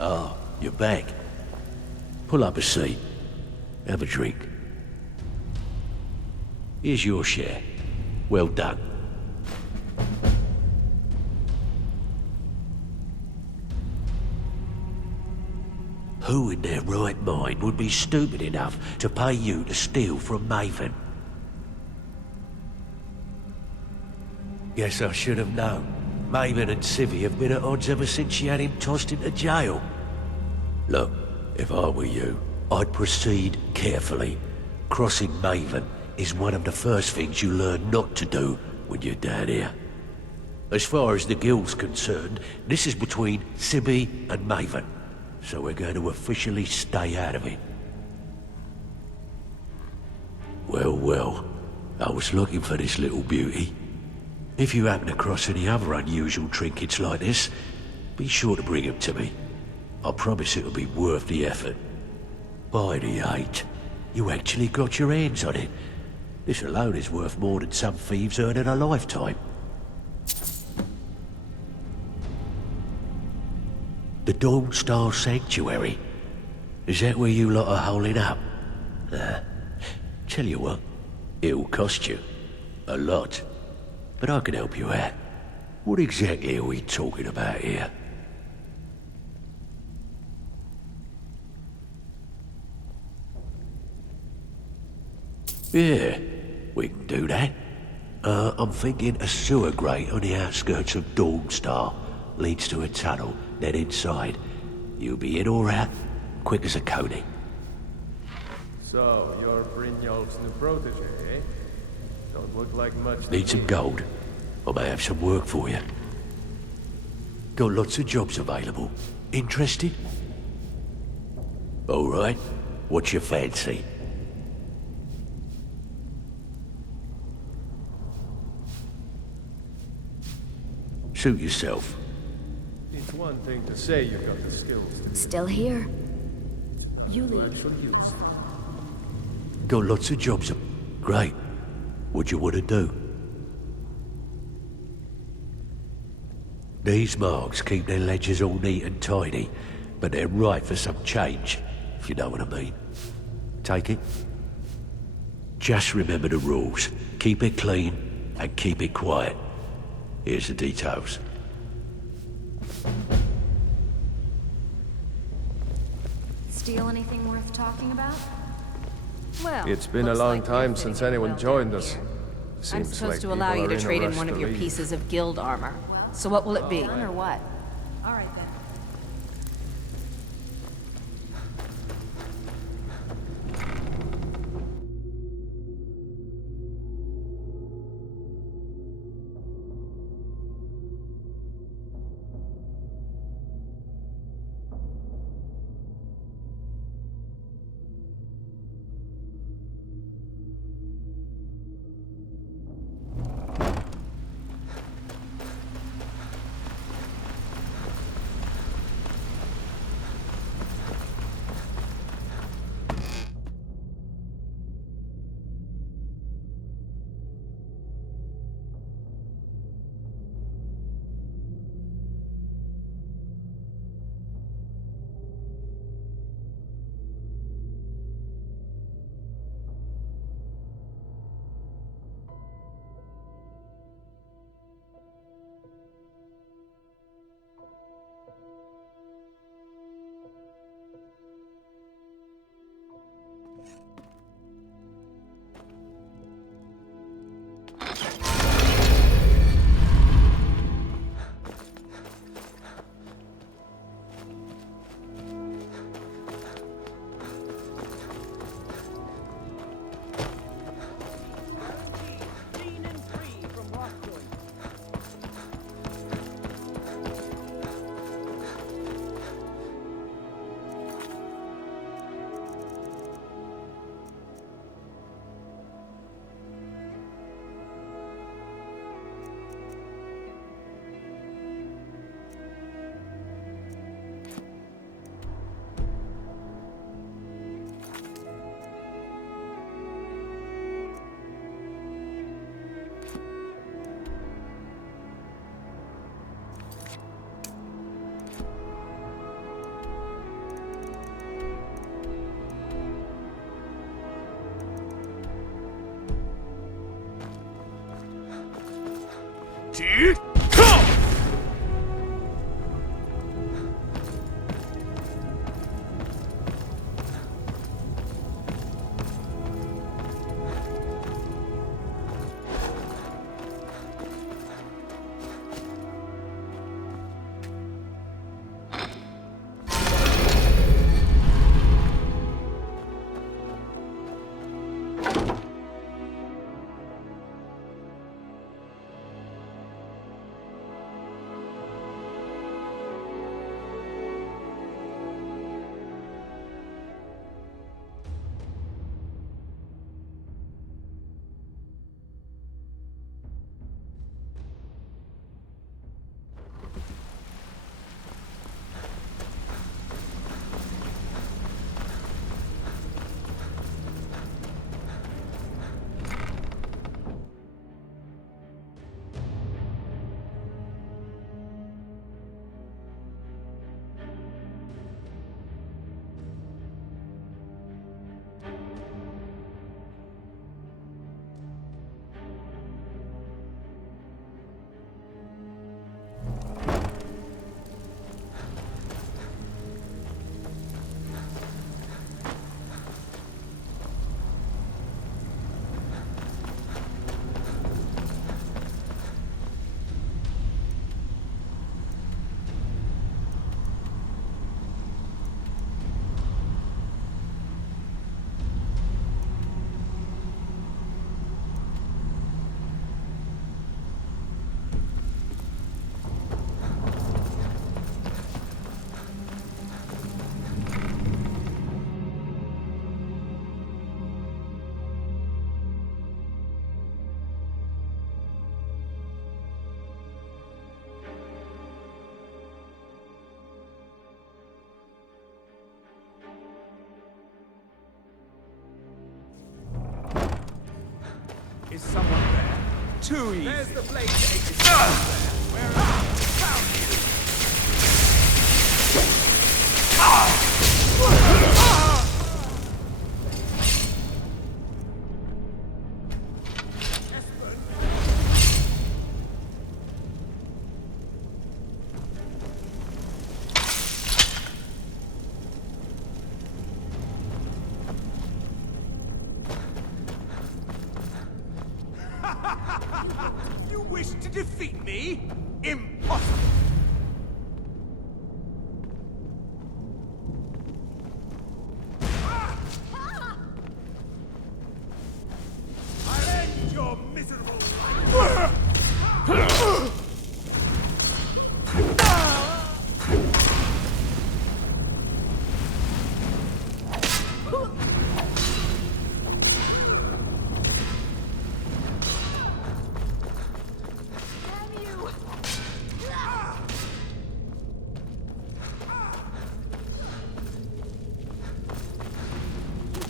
Oh, you're back. Pull up a seat. Have a drink. Here's your share. Well done. Who in their right mind would be stupid enough to pay you to steal from Maven? Guess I should have known. Maven and Civvy have been at odds ever since she had him tossed into jail. Look, if I were you, I'd proceed carefully. Crossing Maven is one of the first things you learn not to do when you're down here. As far as the guild's concerned, this is between Civvy and Maven, so we're going to officially stay out of it. Well, well, I was looking for this little beauty. If you happen across any other unusual trinkets like this, be sure to bring them to me. I promise it'll be worth the effort. By the 8, you actually got your hands on it. This alone is worth more than some thieves earn in a lifetime. The Dawn Star Sanctuary. Is that where you lot are holding up? Tell you what, it'll cost you. A lot. But I can help you out. What exactly are we talking about here? Yeah, we can do that. I'm thinking a sewer grate on the outskirts of Dawnstar leads to a tunnel, then inside. You'll be in or out, quick as a coney. So, you're Brignold's new protege, eh? Don't look like much to Need some me. gold? I may have some work for you. Got lots of jobs available. Interested? All right. What's your fancy? Suit yourself. It's one thing to say you've got the skills to Still here. You lead. actually use. Got lots of jobs. Great. What you want to do? These marks keep their ledgers all neat and tidy, but they're right for some change, if you know what I mean. Take it? Just remember the rules. Keep it clean and keep it quiet. Here's the details. Steal anything worth talking about? Well, It's been a looks long like you're time fitting since in anyone well joined down us. here. I'm Seems supposed like to people allow you are to in a trade in rush one to of your leave. pieces of guild armor. So what will it be? Fun or what? All right then. Is someone there? Too easy. There's the blade agent. Where are you? Found you. You wish to defeat me? Impossible! I'll end your miserable life!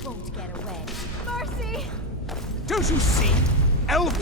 Won't get away. Mercy! Don't you see? Elf!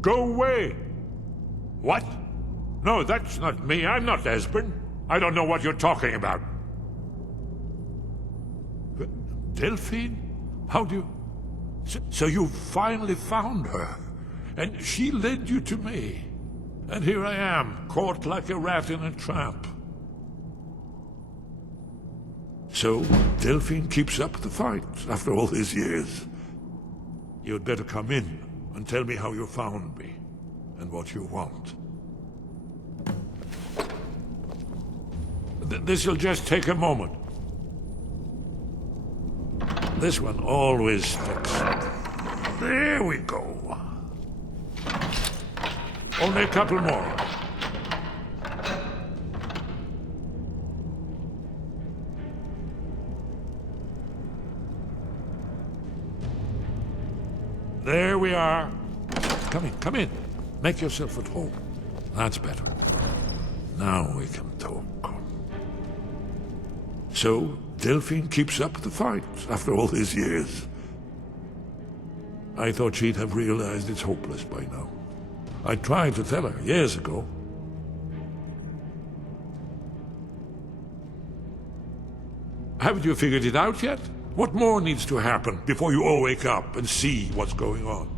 Go away! What? No, that's not me. I'm not Esbern. I don't know what you're talking about. Delphine? How do you... So you finally found her, and she led you to me. And here I am, caught like a rat in a trap. So, Delphine keeps up the fight after all these years. You'd better come in and tell me how you found me, and what you want. This'll just take a moment. This one always sticks. There we go. Only a couple more. There we are. Come in, come in. Make yourself at home. That's better. Now we can talk. So, Delphine keeps up the fight after all these years. I thought she'd have realized it's hopeless by now. I tried to tell her years ago. Haven't you figured it out yet? What more needs to happen before you all wake up and see what's going on?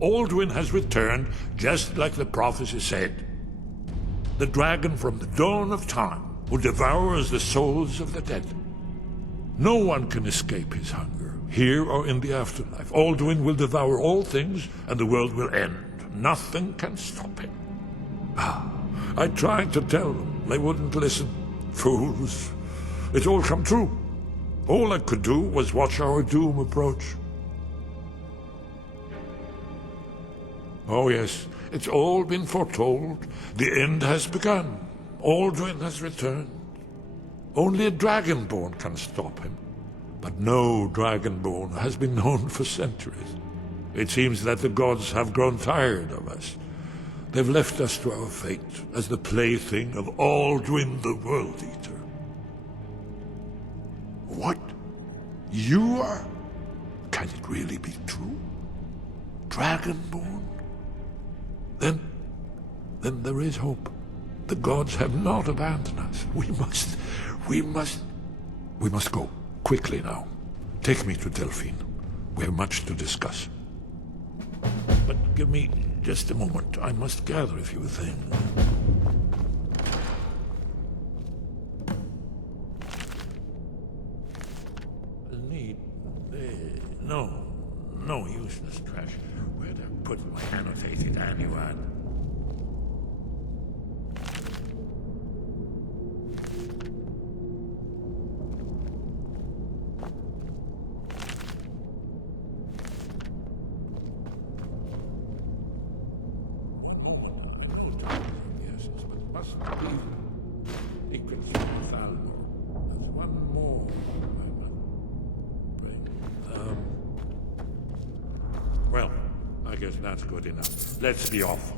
Alduin has returned, just like the prophecy said. The dragon from the dawn of time who devours the souls of the dead. No one can escape his hunger, here or in the afterlife. Alduin will devour all things, and the world will end. Nothing can stop him. I tried to tell them. They wouldn't listen. Fools. It's all come true. All I could do was watch our doom approach. Oh yes, it's all been foretold. The end has begun. Alduin has returned. Only a dragonborn can stop him. but no dragonborn has been known for centuries. It seems that the gods have grown tired of us. They've left us to our fate as the plaything of Aldwin the World Eater. What? You are? Can it really be true? Dragonborn? Then there is hope. The gods have not abandoned us. We must go. Quickly now. Take me to Delphine. We have much to discuss. But give me just a moment. I must gather a few things. No useless trash. Where'd I put my annotated annual? Well, I guess that's good enough. Let's be off.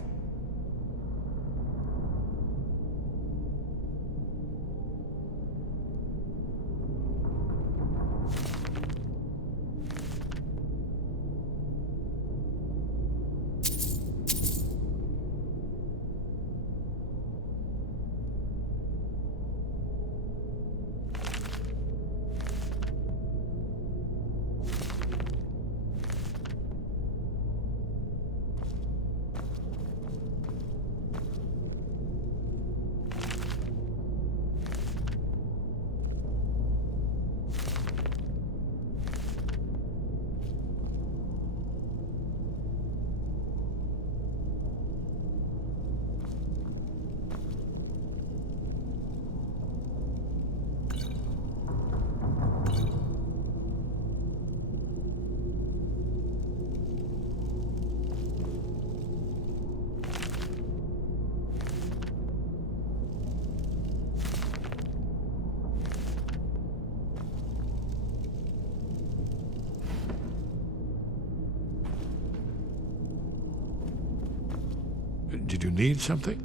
Did you need something?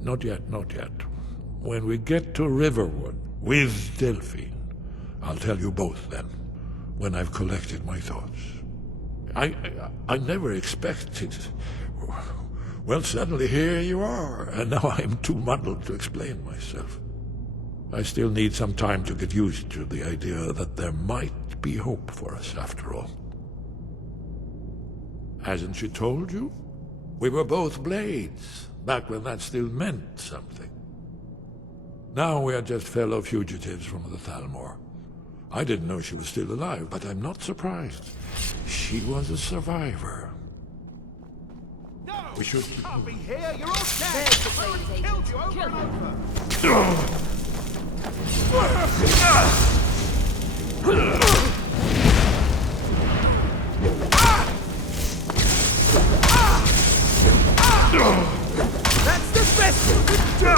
Not yet, not yet. When we get to Riverwood with Delphine, I'll tell you both then, when I've collected my thoughts. I never expected... Well, suddenly here you are, and now I'm too muddled to explain myself. I still need some time to get used to the idea that there might be hope for us after all. Hasn't she told you? We were both blades, back when that still meant something. Now we are just fellow fugitives from the Thalmor. I didn't know she was still alive, but I'm not surprised. She was a survivor. No! We should... You can't be here! You're all dead! There's the I already plague killed agent. you over Kill and him. That's the best you could do!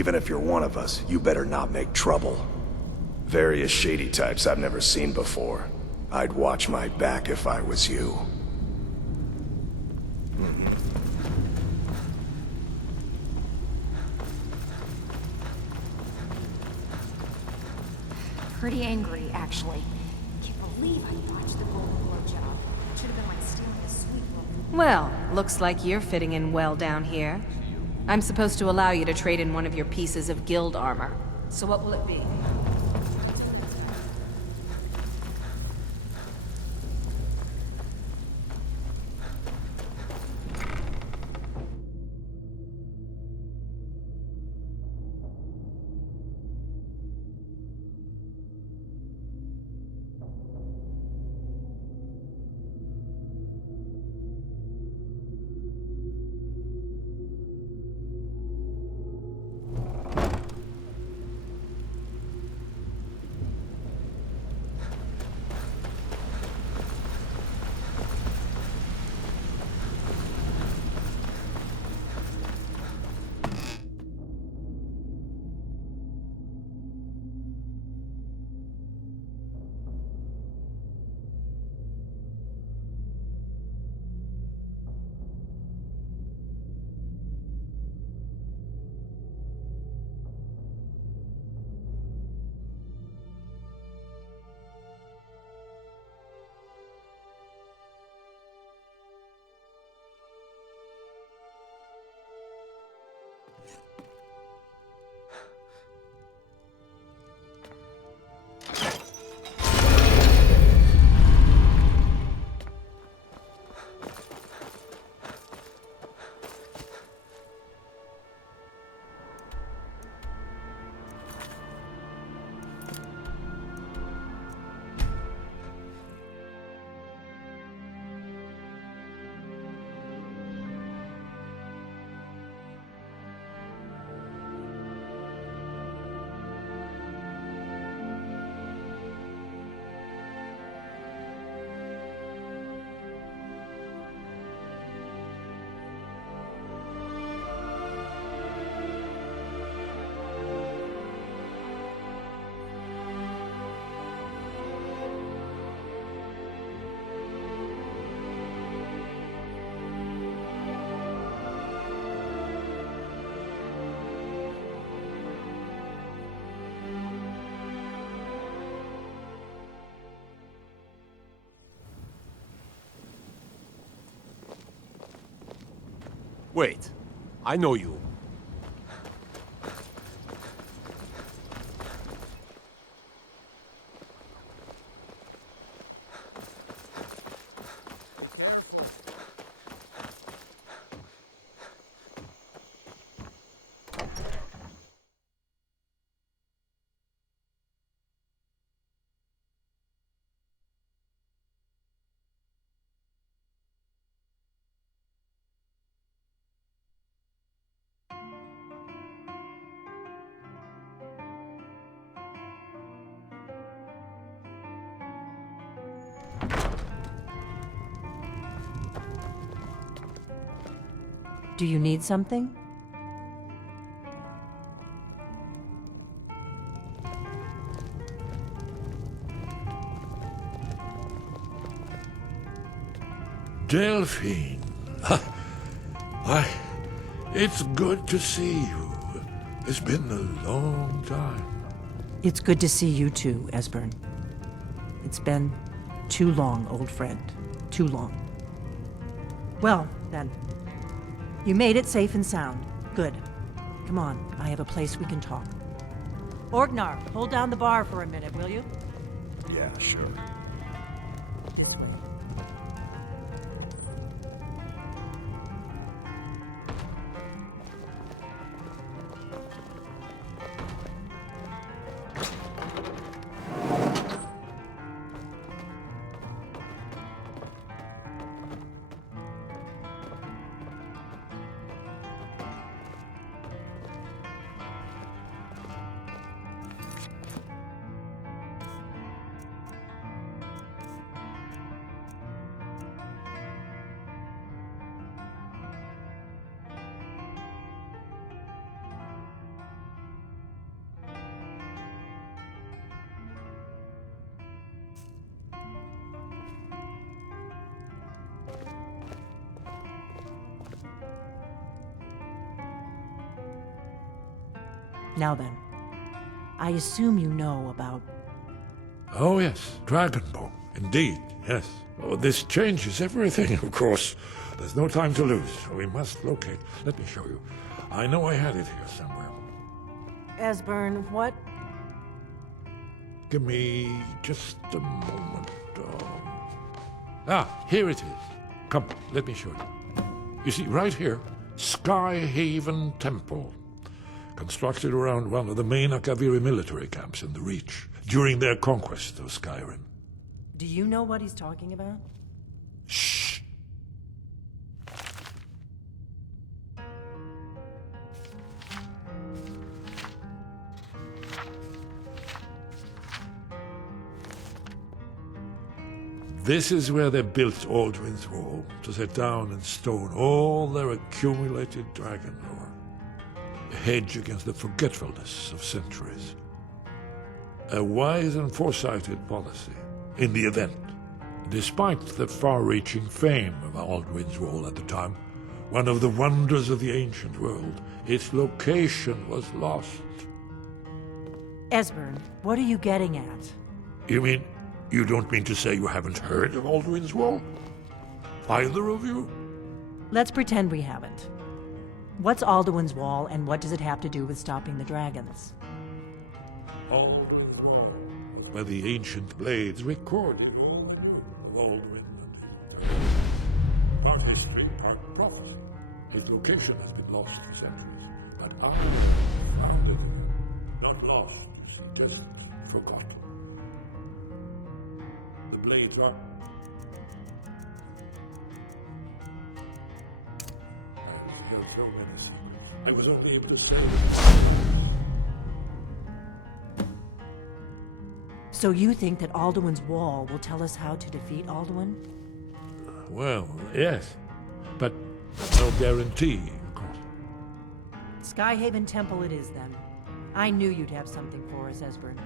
Even if you're one of us, you better not make trouble. Various shady types I've never seen before. I'd watch my back if I was you. Pretty angry, actually. Can't believe I botched the Golden Glow job. Should have been like stealing a sweet look. Well, looks like you're fitting in well down here. I'm supposed to allow you to trade in one of your pieces of guild armor. So what will it be? Wait, I know you. Do you need something? Delphine. Why, it's good to see you. It's been a long time. It's good to see you too, Esbern. It's been too long, old friend. Too long. Well, then. You made it safe and sound. Good. Come on, I have a place we can talk. Orgnar, hold down the bar for a minute, will you? Yeah, sure. Now then, I assume you know about... Oh, yes, Dragon Ball. Indeed, yes. Oh, this changes everything, of course. There's no time to lose. We must locate. Let me show you. I know I had it here somewhere. Esbern, what? Give me just a moment. Here it is. Come, let me show you. You see, right here, Skyhaven Temple. Constructed around one of the main Akaviri military camps in the Reach during their conquest of Skyrim. Do you know what he's talking about? Shh! This is where they built Aldrin's Wall, to set down in stone all their accumulated dragon lore. A hedge against the forgetfulness of centuries. A wise and foresighted policy, in the event. Despite the far-reaching fame of Aldrin's Wall at the time, one of the wonders of the ancient world, its location was lost. Esbern, what are you getting at? You mean, you don't mean to say you haven't heard of Aldrin's Wall? Either of you? Let's pretend we haven't. What's Alduin's Wall, and what does it have to do with stopping the dragons? Aldrin's Wall, where the ancient blades recorded Aldrin and his return. Part history, part prophecy. His location has been lost for centuries, but I found it. Not lost, you see, just forgotten. The blades are... I was so many secrets. I was only able to say... So you think that Alduin's Wall will tell us how to defeat Alduin? Well, yes, but no guarantee, of course. Skyhaven Temple it is, then. I knew you'd have something for us, Esbern.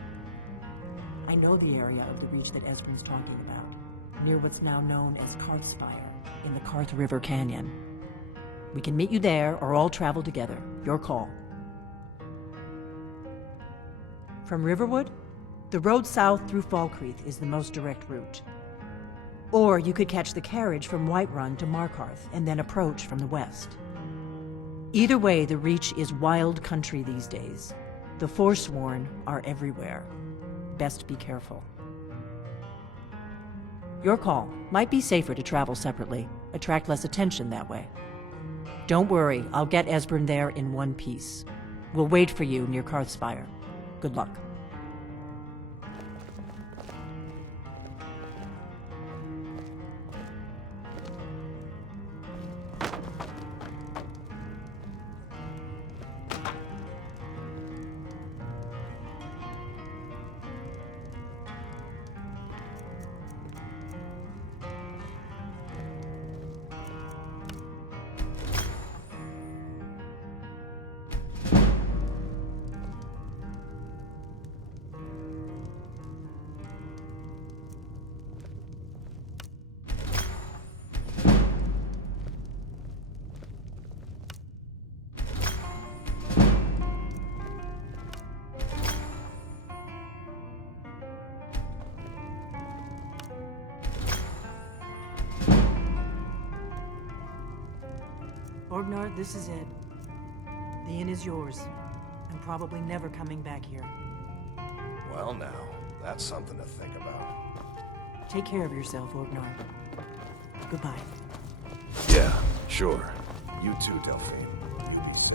I know the area of the Reach that Esbern's talking about, near what's now known as Karthspire, in the Karth River Canyon. We can meet you there, or all travel together. Your call. From Riverwood, the road south through Falkreath is the most direct route. Or you could catch the carriage from Whiterun to Markarth and then approach from the west. Either way, the Reach is wild country these days. The Forsworn are everywhere. Best be careful. Your call. Might be safer to travel separately. Attract less attention that way. Don't worry, I'll get Esbern there in one piece. We'll wait for you near Karthspire. Good luck. Orgnar, this is it. The inn is yours. I'm probably never coming back here. Well now, that's something to think about. Take care of yourself, Orgnar. Goodbye. Yeah, sure. You too, Delphine. Safe.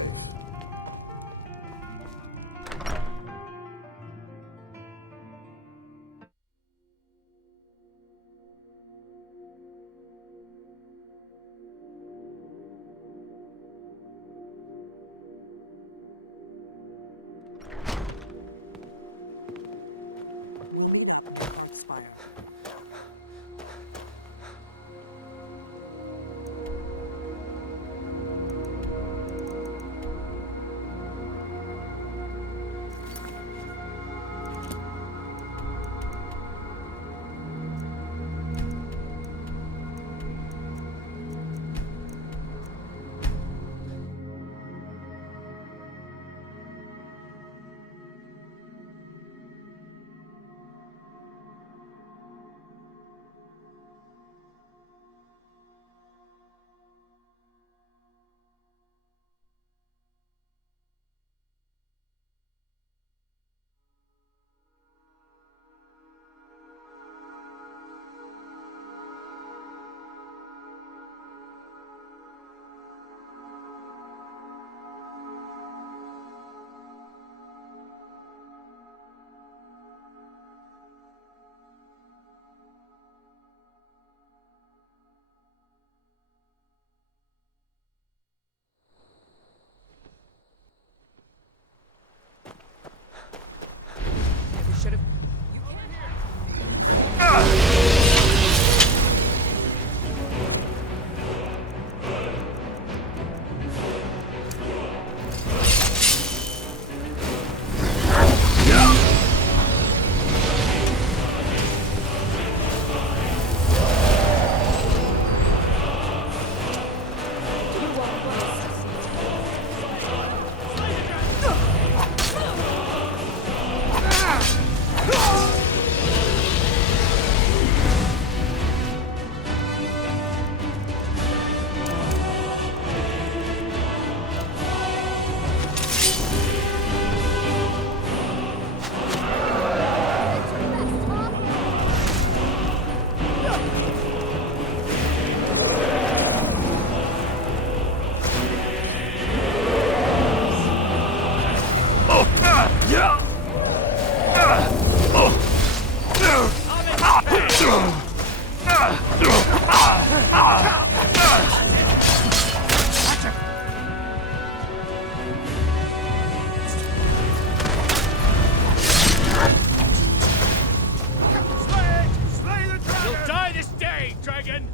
Slay the dragon! You'll die this day, dragon!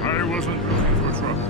I wasn't looking for trouble.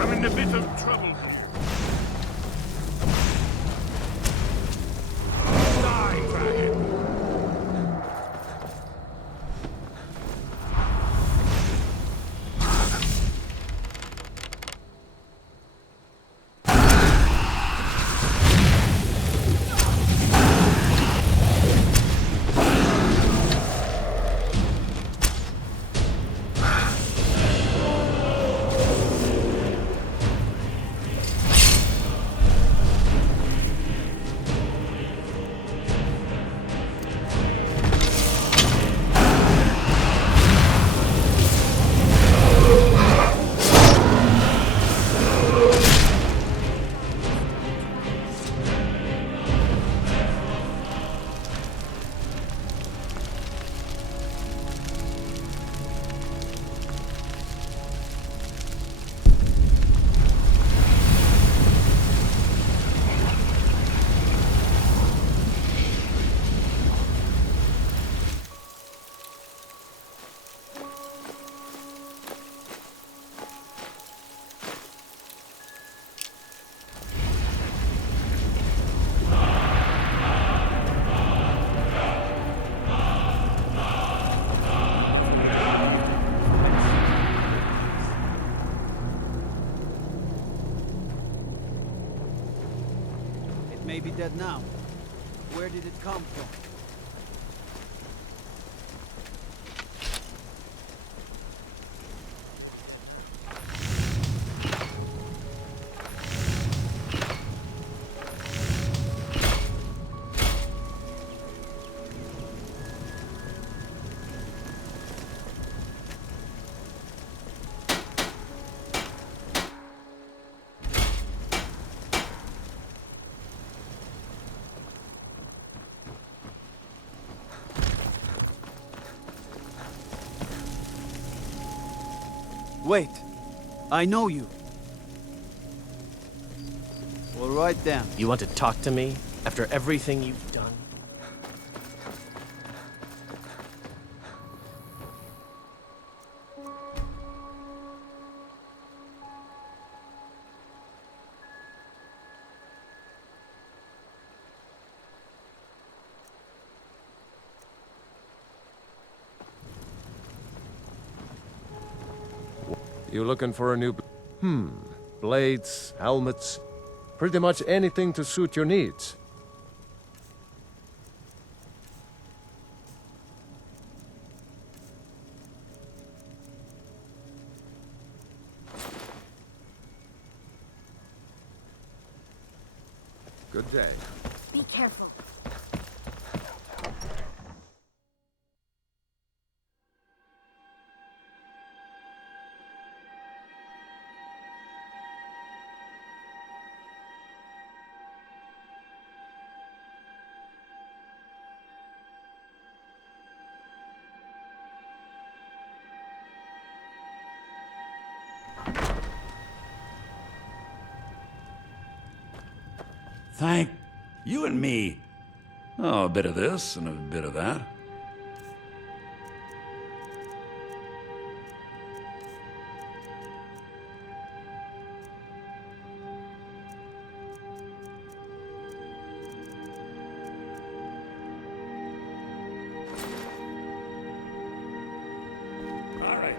I'm in a bit of trouble here. Die, dragon! May be dead now. Where did it come from? Wait. I know you. All right then. You want to talk to me after everything you've done? You looking for a new... blades, helmets, pretty much anything to suit your needs. Good day. Be careful. Thank you and me. Oh, a bit of this and a bit of that. All right.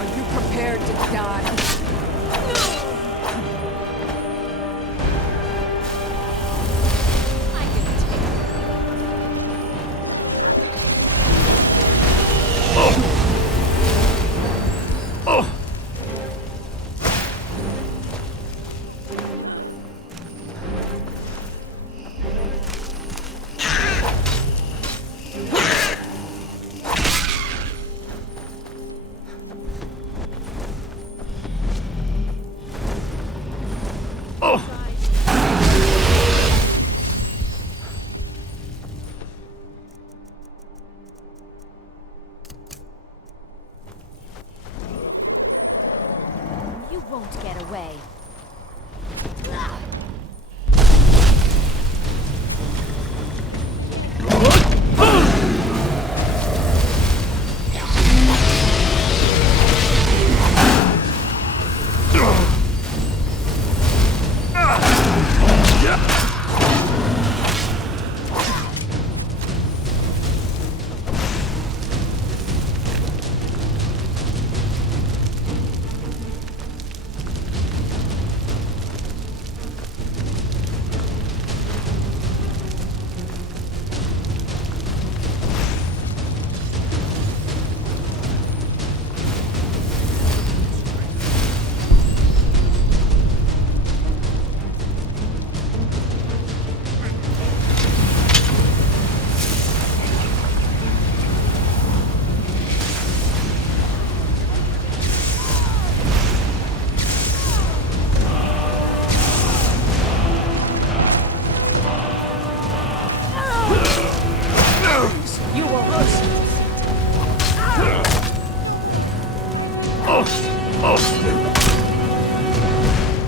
Are you prepared to die? won't get away.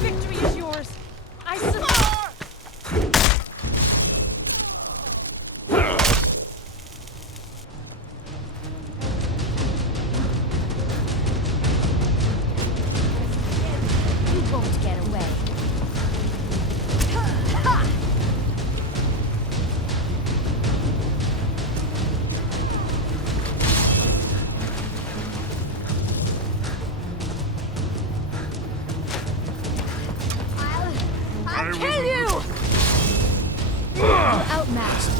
Victory is yours. I surrender. You won't get away. I'll kill you! You're outmatched.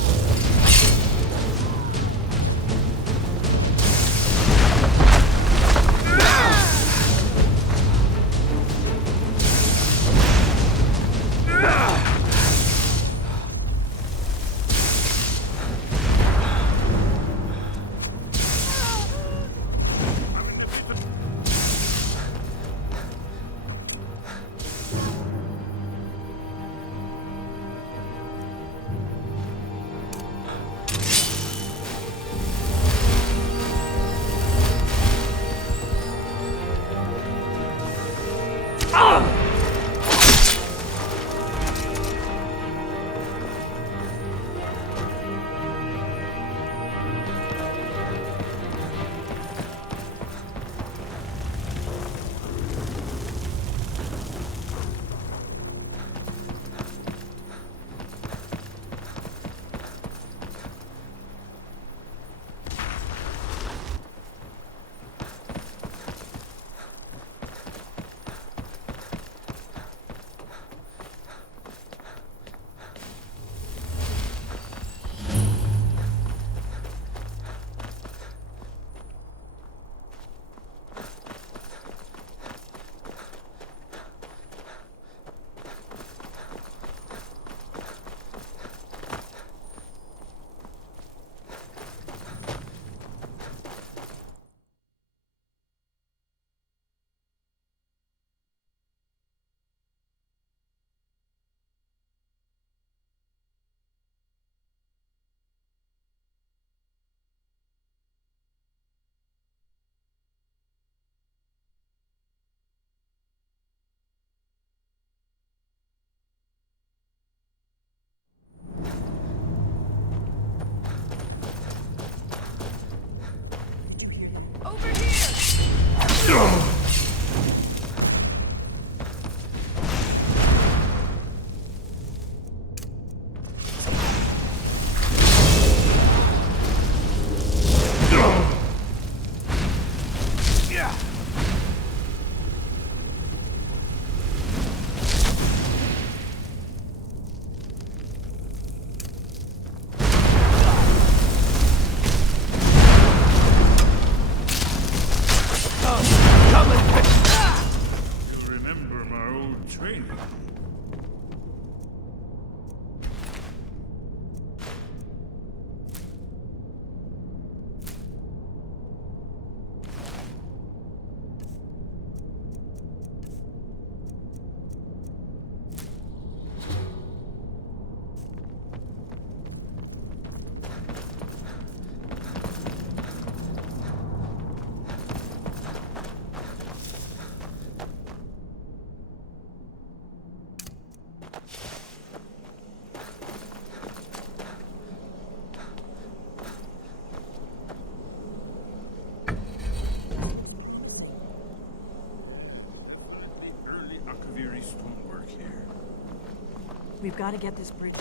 We've got to get this bridge.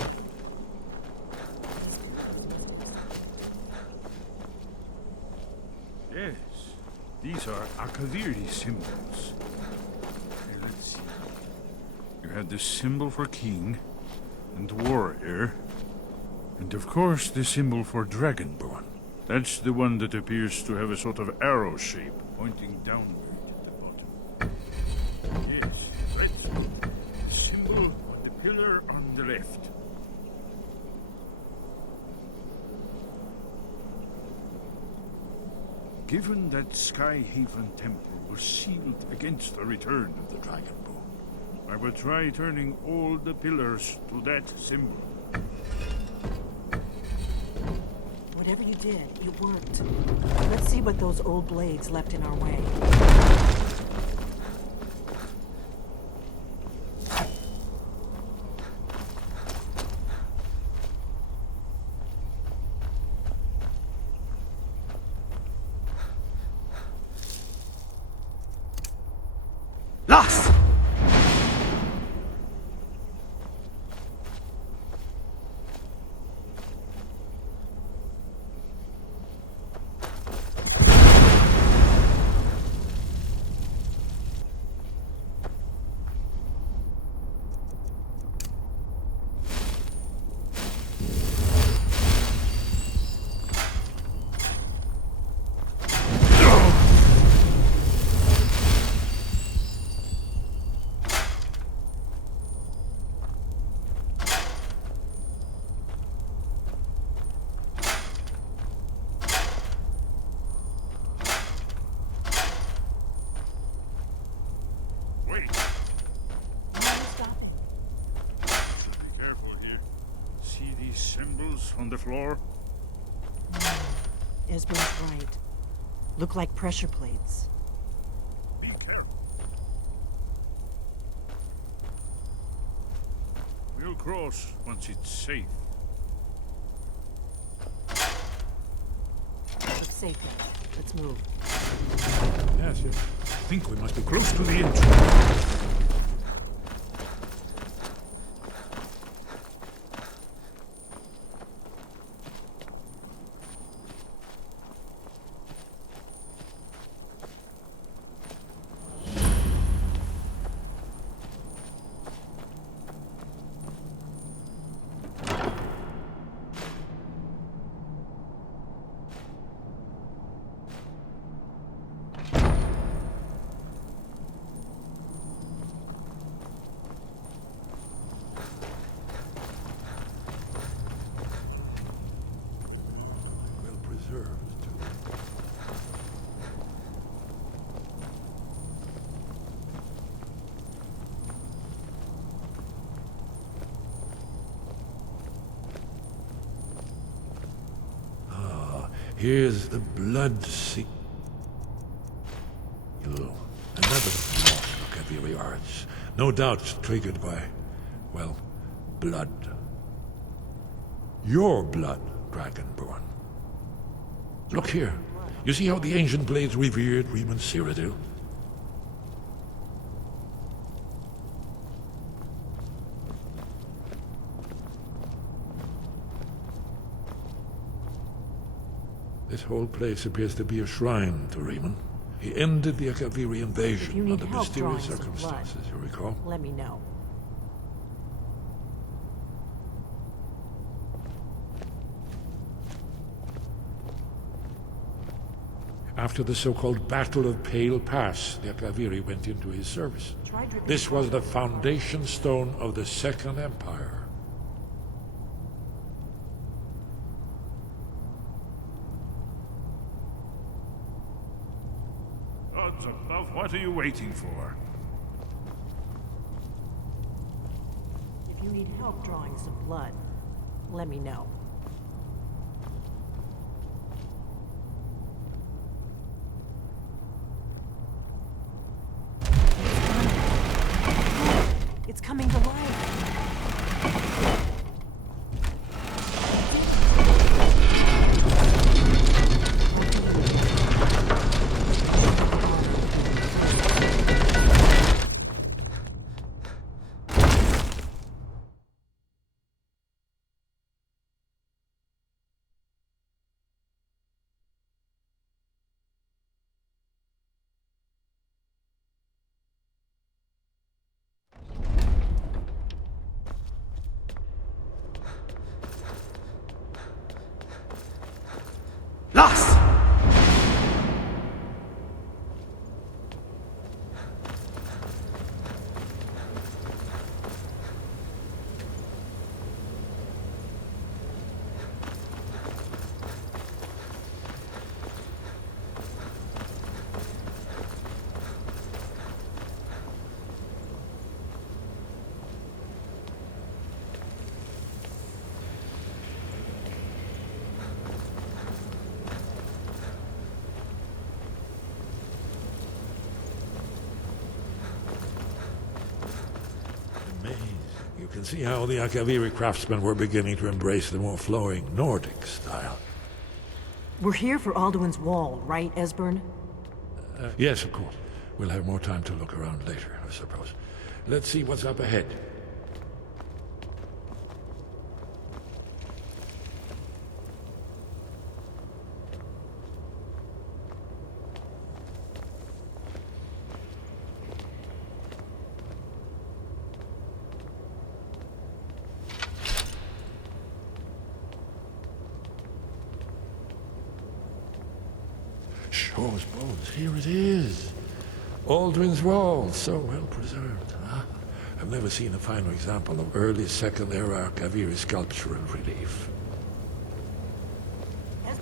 Yes, these are Akaviri symbols. Here, let's see. You had the symbol for king and warrior, and of course the symbol for dragonborn. That's the one that appears to have a sort of arrow shape pointing downward at the bottom. Yes, that's the symbol on the pillar on the left. Given that Skyhaven Temple was sealed against the return of the Dragonborn, I will try turning all the pillars to that symbol. Whatever you did, it worked. Let's see what those old blades left in our way. Lost! On the floor? Esbern's right. Look like pressure plates. Be careful. We'll cross once it's safe. Looks safe now. Let's move. Yes. I think we must be close to the entrance. Here's the blood sea. Another lost vocabulary arts. No doubt triggered by, well, blood. Your blood, Dragonborn. Look here. You see how the ancient blades revered Riemann Cyrodiil? This whole place appears to be a shrine to Riemann. He ended the Akaviri invasion under mysterious circumstances, you recall? Let me know. After the so-called Battle of Pale Pass, the Akaviri went into his service. This was the foundation stone of the Second Empire. Gods above, what are you waiting for? If you need help drawing some blood, let me know. It's coming to life. can see how the Akaviri craftsmen were beginning to embrace the more flowing Nordic style. We're here for Alduin's Wall, right, Esbern? Yes, of course. We'll have more time to look around later, I suppose. Let's see what's up ahead. Shaw's bones, here it is. Alduin's Wall, so well preserved. Huh? I've never seen a finer example of early Second Era Akaviri sculptural relief. Esbern,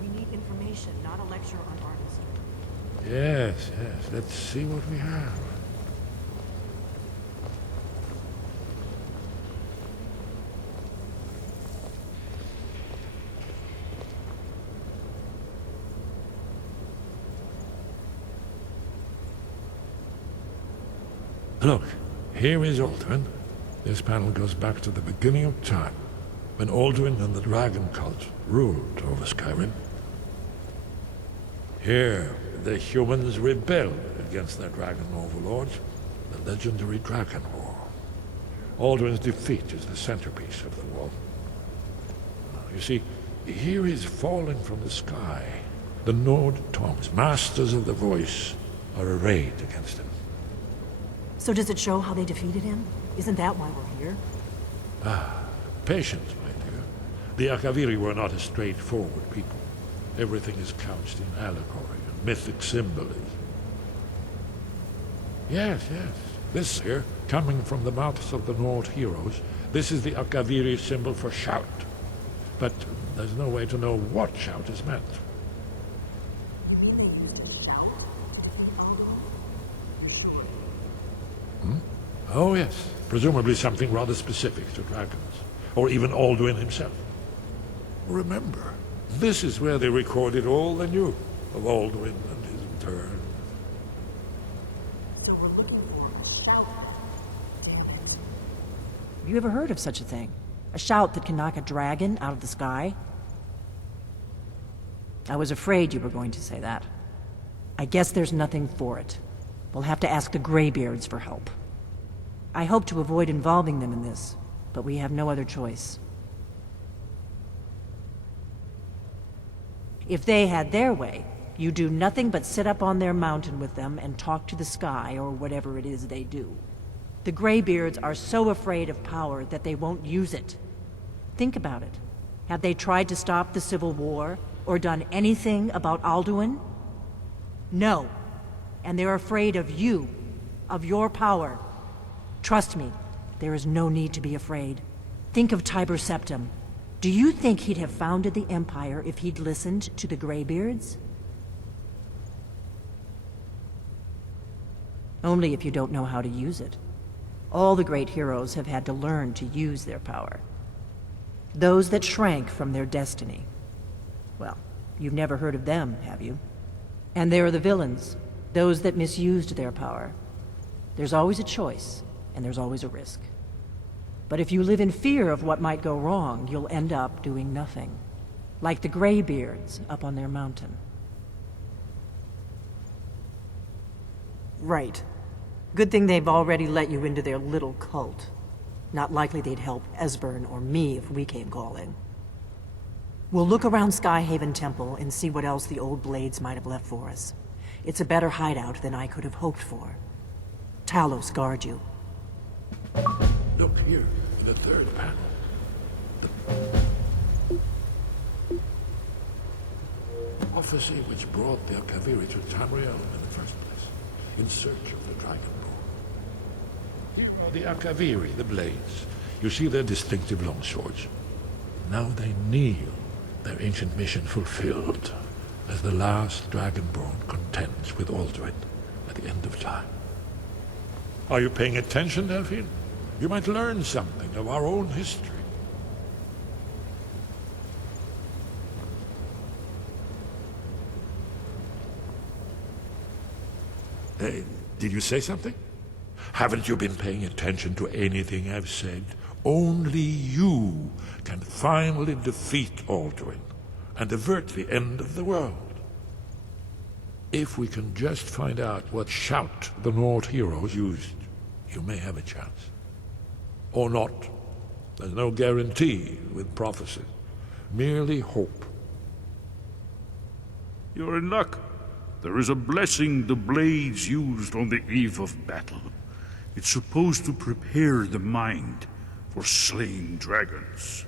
we need information, not a lecture on artistry. Yes, yes. Let's see what we have. Look, here is Alduin. This panel goes back to the beginning of time, when Alduin and the dragon cult ruled over Skyrim. Here, the humans rebelled against their dragon overlords, the legendary Dragon War. Alduin's defeat is the centerpiece of the wall. You see, here is falling from the sky. The Nord Tongs, masters of the voice, are arrayed against him. So does it show how they defeated him? Isn't that why we're here? Patience, my dear. The Akaviri were not a straightforward people. Everything is couched in allegory and mythic symbolism. Yes, yes. This here, coming from the mouths of the Nord heroes, this is the Akaviri symbol for shout. But there's no way to know what shout is meant. You mean they used a shout to defeat Alduin? You're sure? Oh, yes. Presumably something rather specific to dragons. Or even Alduin himself. Remember, this is where they recorded all they knew of Alduin and his return. So we're looking for a shout. Damn it. Have you ever heard of such a thing? A shout that can knock a dragon out of the sky? I was afraid you were going to say that. I guess there's nothing for it. We'll have to ask the Greybeards for help. I hope to avoid involving them in this, but we have no other choice. If they had their way, you do nothing but sit up on their mountain with them and talk to the sky or whatever it is they do. The Greybeards are so afraid of power that they won't use it. Think about it. Have they tried to stop the Civil War or done anything about Alduin? No. And they're afraid of you, of your power. Trust me, there is no need to be afraid. Think of Tiber Septim. Do you think he'd have founded the Empire if he'd listened to the Greybeards? Only if you don't know how to use it. All the great heroes have had to learn to use their power. Those that shrank from their destiny. Well, you've never heard of them, have you? And there are the villains, those that misused their power. There's always a choice, and there's always a risk. But if you live in fear of what might go wrong, you'll end up doing nothing. Like the Greybeards up on their mountain. Right. Good thing they've already let you into their little cult. Not likely they'd help Esbern or me if we came calling. We'll look around Skyhaven Temple and see what else the old blades might have left for us. It's a better hideout than I could have hoped for. Talos guard you. Look here, in the third panel. The prophecy which brought the Akaviri to Tamriel in the first place, in search of the Dragon Ball. Here are the Akaviri, the blades. You see their distinctive long swords. Now they kneel, their ancient mission fulfilled, as the last Dragonborn contends with Alduin at the end of time. Are you paying attention, Delphine? You might learn something of our own history. Did you say something? Haven't you been paying attention to anything I've said? Only you can finally defeat Alduin and avert the end of the world. If we can just find out what shout the Nord heroes used, you may have a chance. Or not. There's no guarantee with prophecy. Merely hope. You're in luck. There is a blessing the blades used on the eve of battle. It's supposed to prepare the mind for slaying dragons.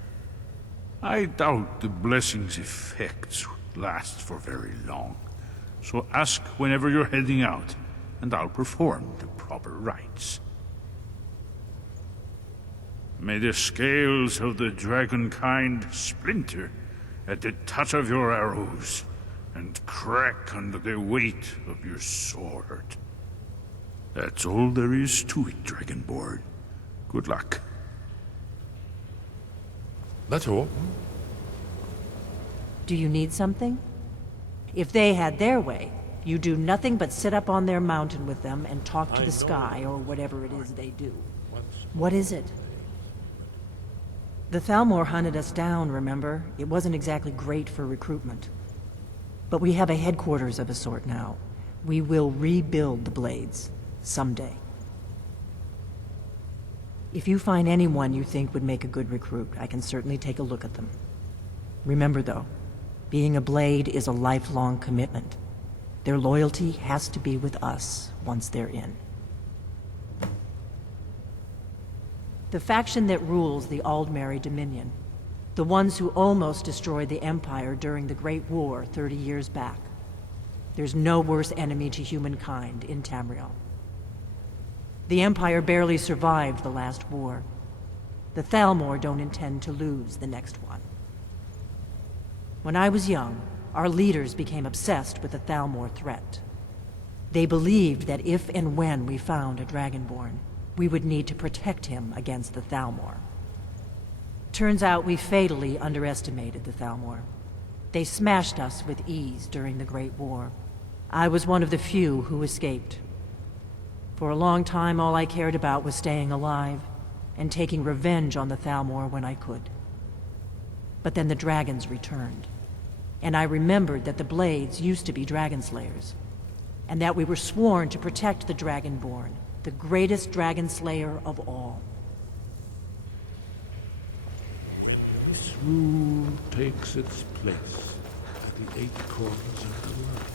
I doubt the blessing's effects last for very long. So ask whenever you're heading out, and I'll perform the proper rites. May the scales of the dragon kind splinter at the touch of your arrows, and crack under the weight of your sword. That's all there is to it, Dragonborn. Good luck. That's all. Do you need something? If they had their way, you do nothing but sit up on their mountain with them and talk to the sky or whatever it is they do. What is it? The Thalmor hunted us down, remember? It wasn't exactly great for recruitment. But we have a headquarters of a sort now. We will rebuild the Blades. Someday. If you find anyone you think would make a good recruit, I can certainly take a look at them. Remember though, being a Blade is a lifelong commitment. Their loyalty has to be with us once they're in. The faction that rules the Aldmeri Dominion, the ones who almost destroyed the Empire during the Great War 30 years back. There's no worse enemy to humankind in Tamriel. The Empire barely survived the last war. The Thalmor don't intend to lose the next one. When I was young, our leaders became obsessed with the Thalmor threat. They believed that if and when we found a Dragonborn, we would need to protect him against the Thalmor. Turns out we fatally underestimated the Thalmor. They smashed us with ease during the Great War. I was one of the few who escaped. For a long time, all I cared about was staying alive and taking revenge on the Thalmor when I could. But then the dragons returned, and I remembered that the Blades used to be dragon slayers, and that we were sworn to protect the Dragonborn, the greatest dragon slayer of all. This rule takes its place at the 8 corners of the world.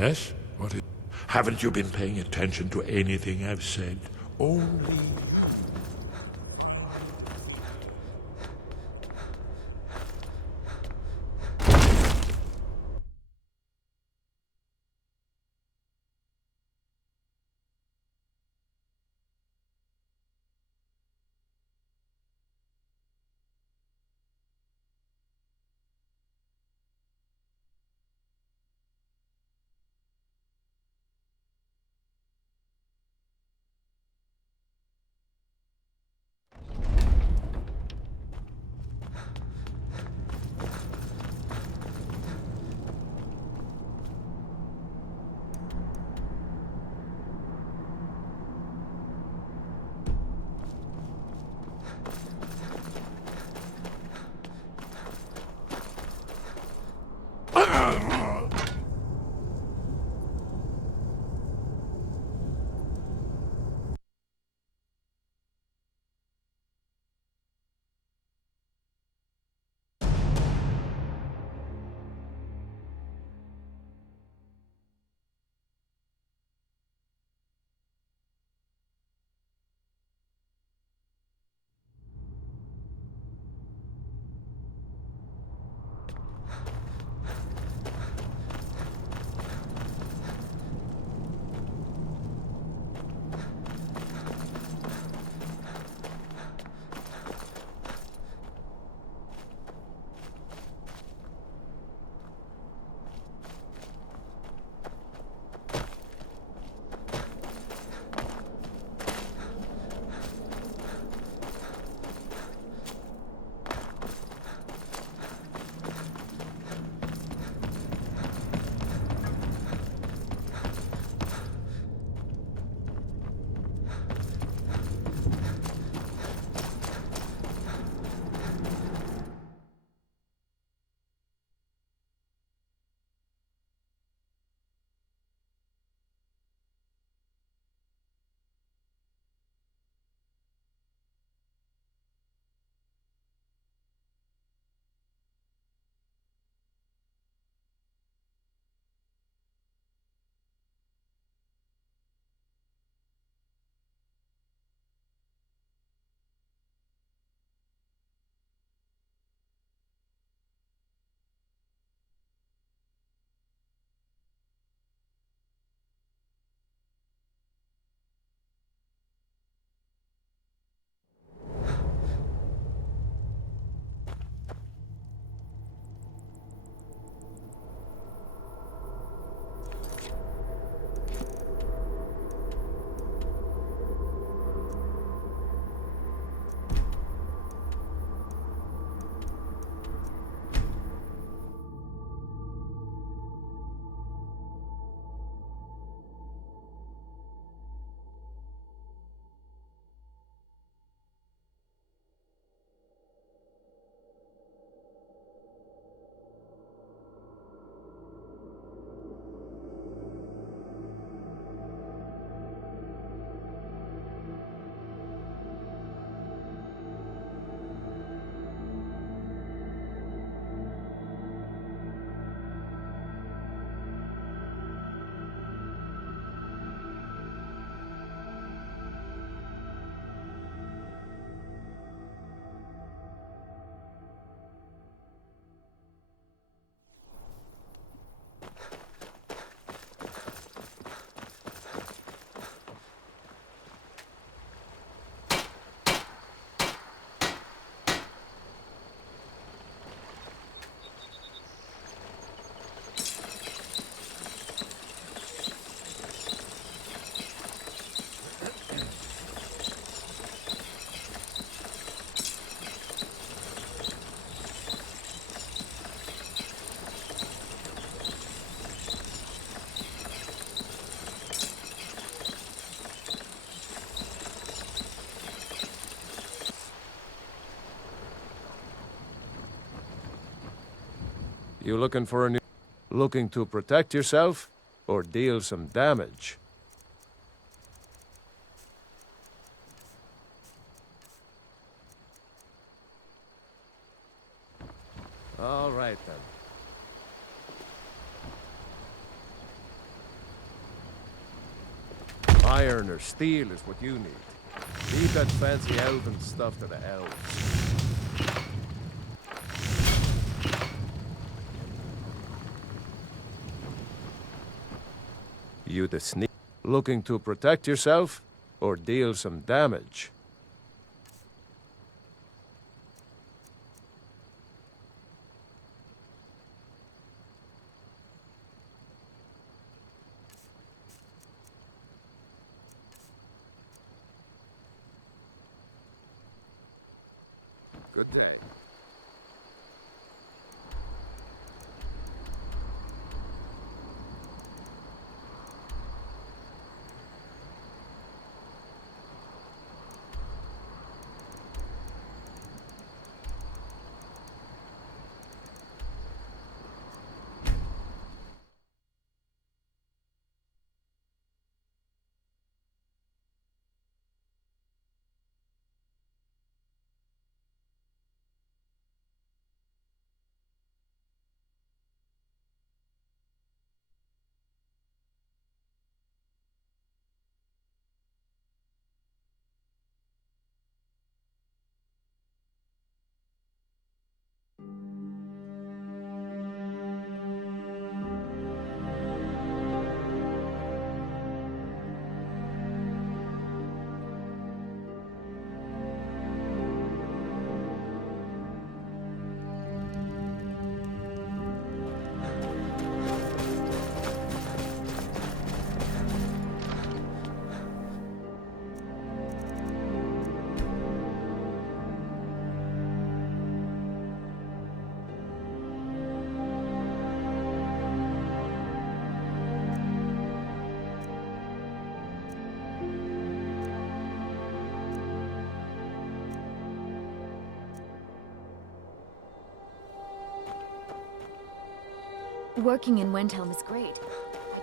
Yes? What is... Haven't you been paying attention to anything I've said? Only... You looking for a new... Looking to protect yourself or deal some damage? All right, then. Iron or steel is what you need. Leave that fancy elven stuff to the elves. You the sneak, looking to protect yourself or deal some damage? Good day. Working in Wendhelm is great. I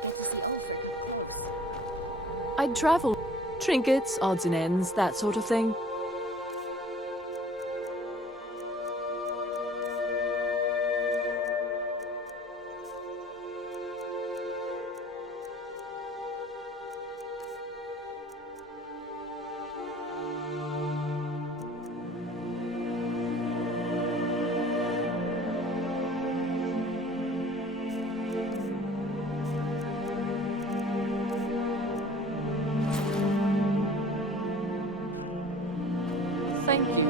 get to see Ulfric. I'd travel. Trinkets, odds and ends, that sort of thing. Thank you.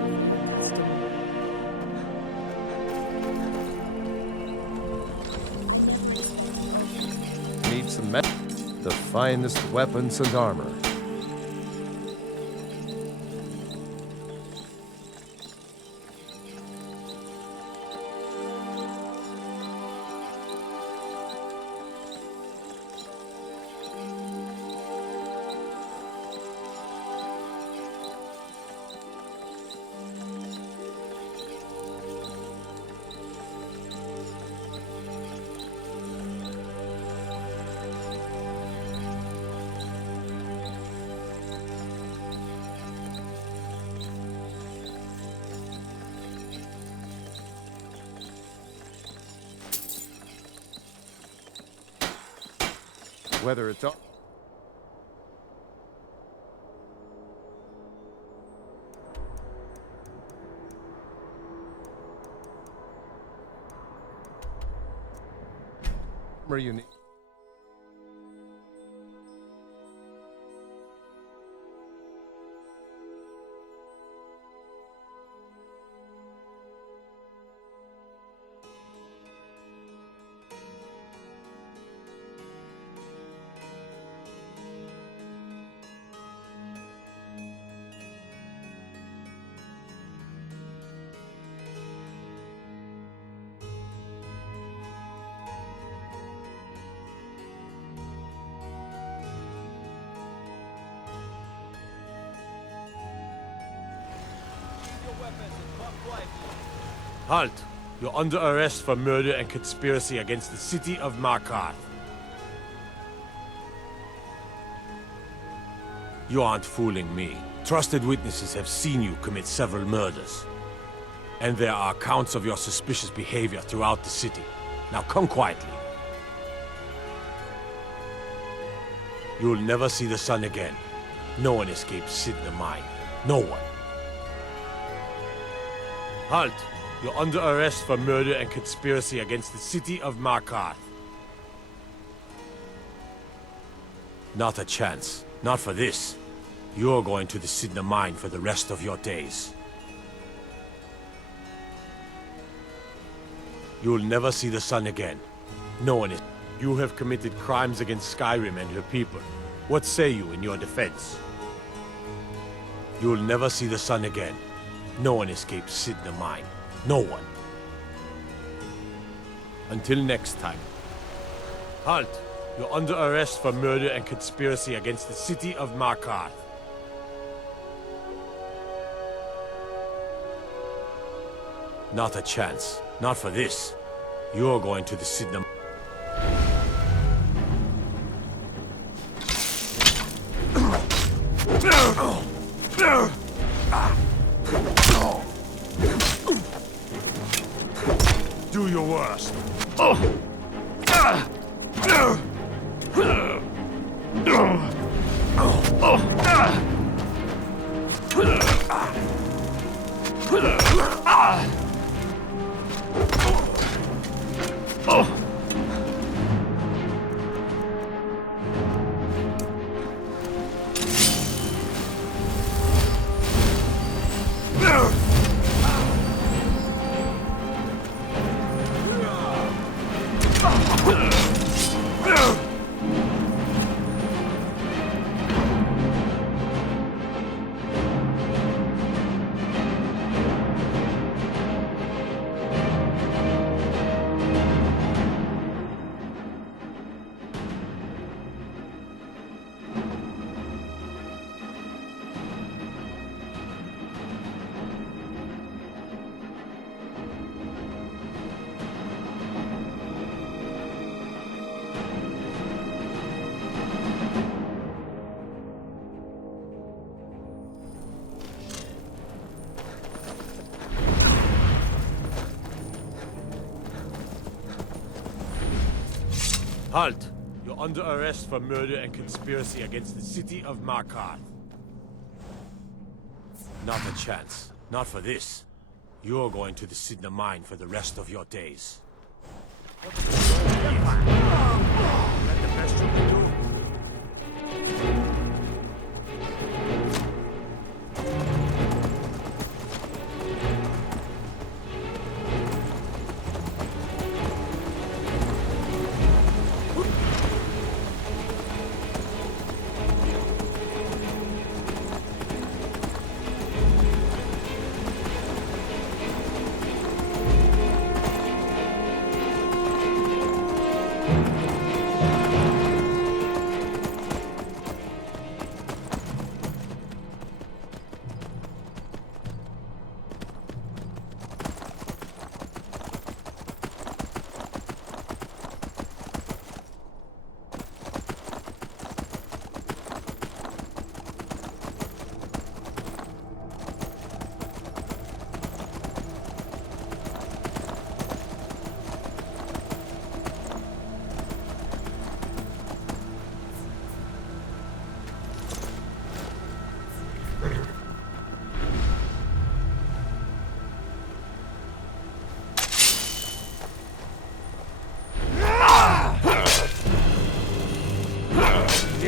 Need some the finest weapons and armor. Whether it's armor you need. Halt! You're under arrest for murder and conspiracy against the city of Markarth. You aren't fooling me. Trusted witnesses have seen you commit several murders. And there are accounts of your suspicious behavior throughout the city. Now come quietly. You'll never see the sun again. No one escapes Sid the Mine. No one. Halt! You're under arrest for murder and conspiracy against the city of Markarth. Not a chance. Not for this. You're going to the Sidna Mine for the rest of your days. You'll never see the sun again. No one is. You have committed crimes against Skyrim and her people. What say you in your defense? You'll never see the sun again. No one escapes Sidna Mine. No one. Until next time. Halt! You're under arrest for murder and conspiracy against the city of Markarth. Not a chance. Not for this. You're going to the Sidna... Do your worst. Halt! You're under arrest for murder and conspiracy against the city of Markarth. Not a chance. Not for this. You're going to the Sidna Mine for the rest of your days.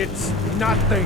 It's nothing.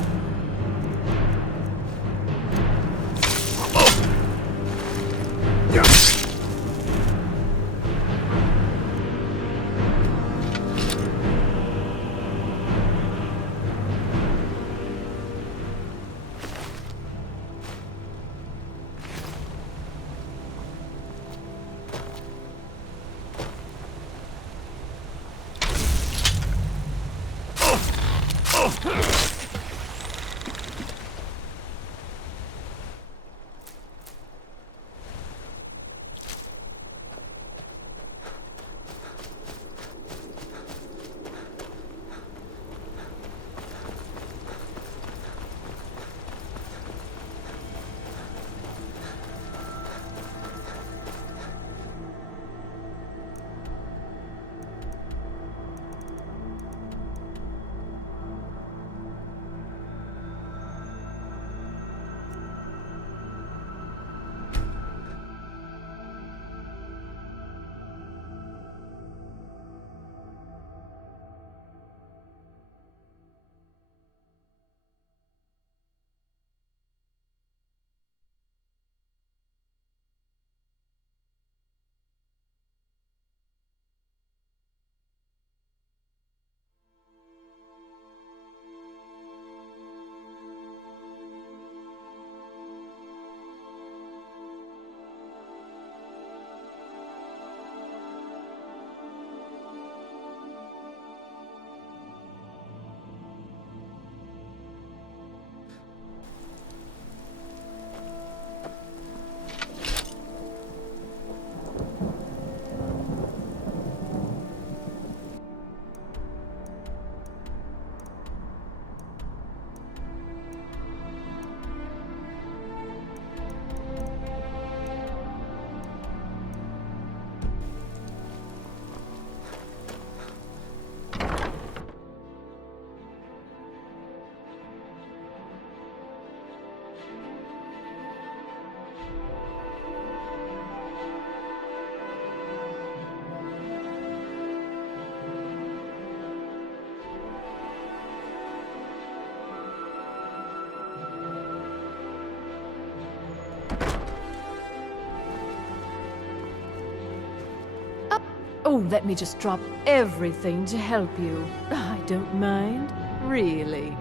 Oh, let me just drop everything to help you. I don't mind, really.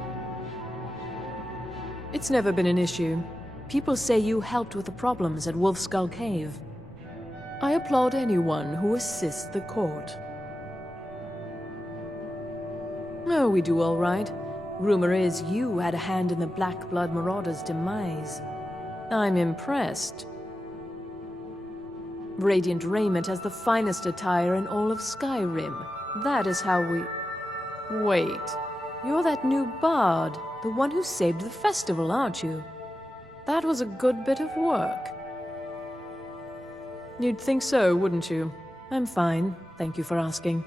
It's never been an issue. People say you helped with the problems at Wolf Skull Cave. I applaud anyone who assists the court. Oh, we do all right. Rumor is you had a hand in the Black Blood Marauder's demise. I'm impressed. Radiant Raiment has the finest attire in all of Skyrim. That is how we... Wait. You're that new bard, the one who saved the festival, aren't you? That was a good bit of work. You'd think so, wouldn't you? I'm fine, thank you for asking.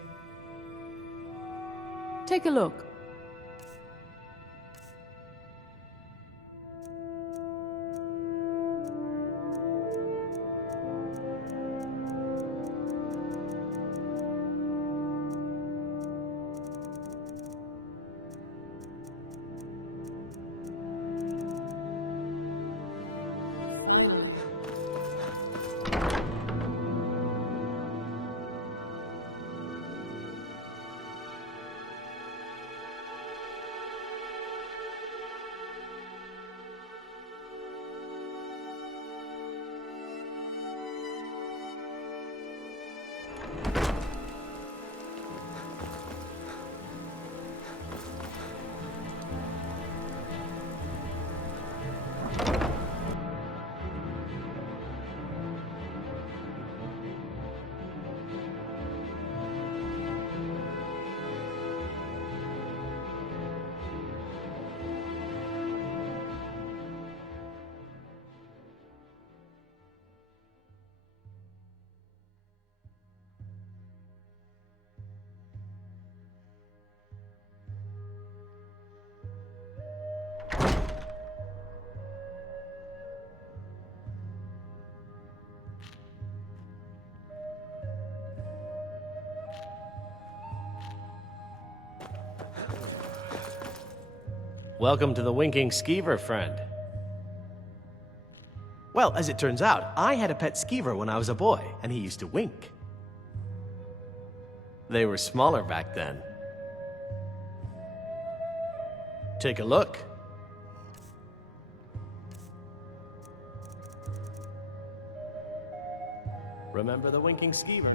Take a look. Welcome to the Winking Skeever, friend. Well, as it turns out, I had a pet skeever when I was a boy, and he used to wink. They were smaller back then. Take a look. Remember the Winking Skeever?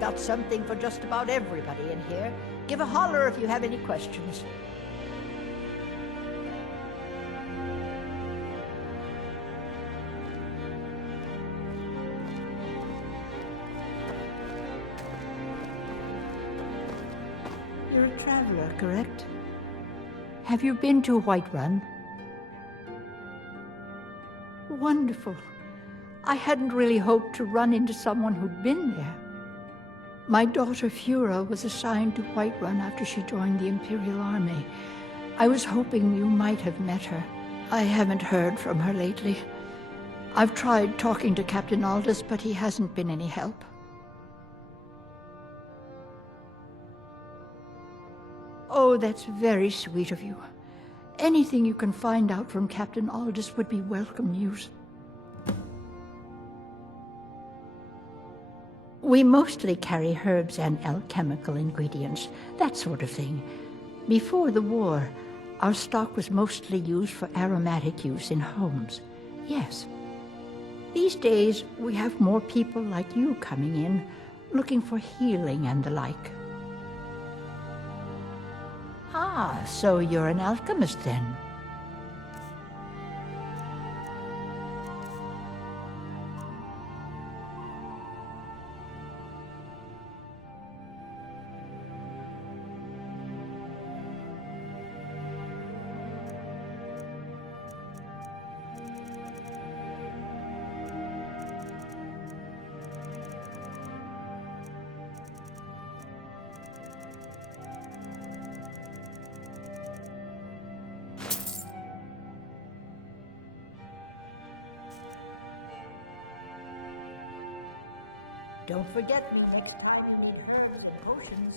Got something for just about everybody in here. Give a holler if you have any questions. You're a traveler, correct? Have you been to Whiterun? Wonderful. I hadn't really hoped to run into someone who'd been there. My daughter Fura was assigned to Whiterun after she joined the Imperial Army. I was hoping you might have met her. I haven't heard from her lately. I've tried talking to Captain Aldous, but he hasn't been any help. Oh, that's very sweet of you. Anything you can find out from Captain Aldous would be welcome news. We mostly carry herbs and alchemical ingredients, that sort of thing. Before the war, our stock was mostly used for aromatic use in homes. Yes. These days, we have more people like you coming in, looking for healing and the like. Ah, so you're an alchemist then? Don't forget me next time you need herbs and potions.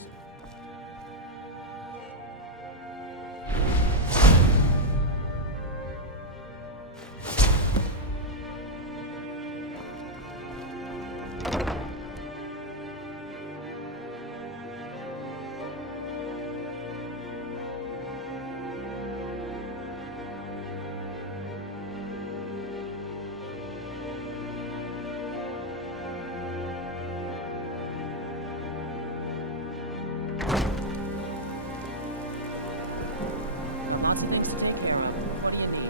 Lots of things to take care of. What do you need?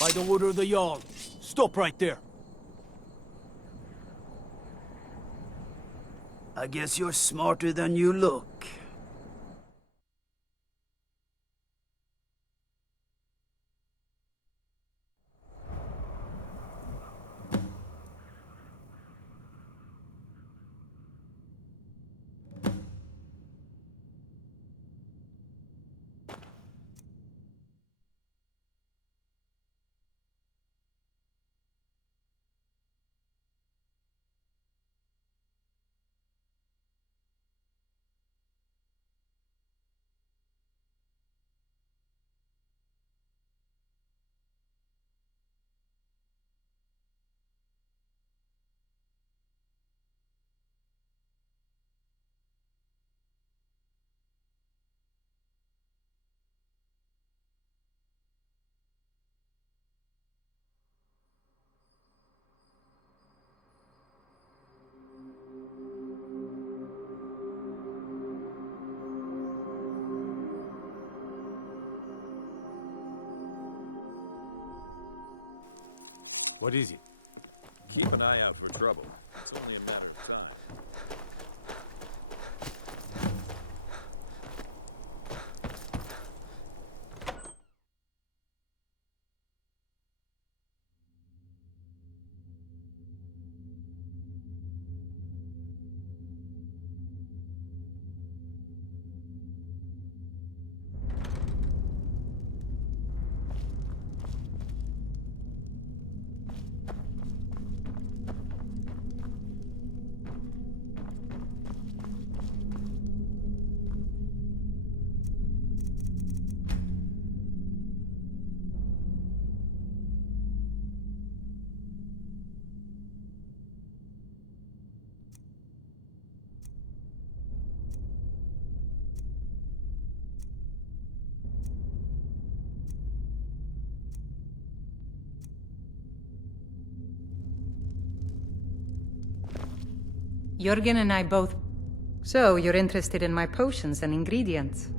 By the order of the Jarl. Stop right there. I guess you're smarter than you look. What is it? Keep an eye out for trouble. It's only a matter of time. Jurgen and I both... So, you're interested in my potions and ingredients?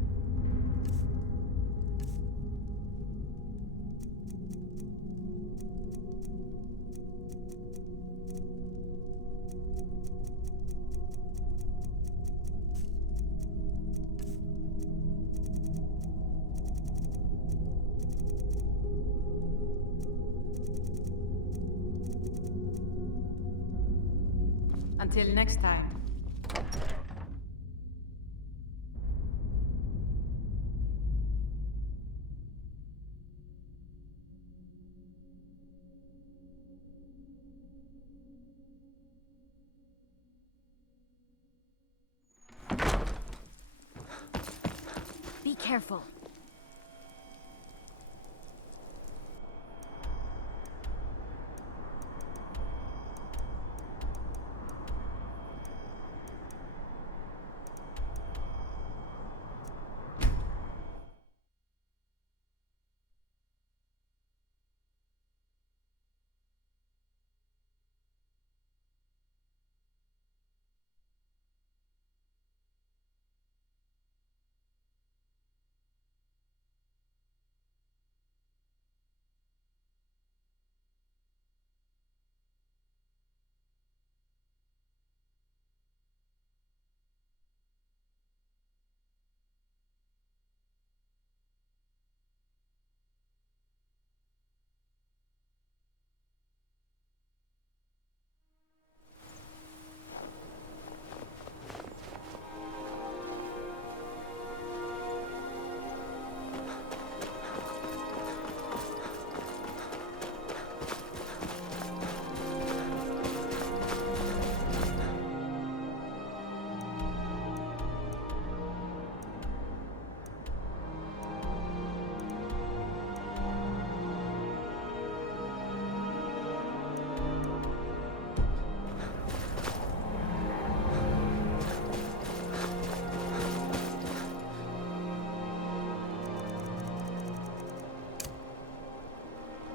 Until next time. Be careful.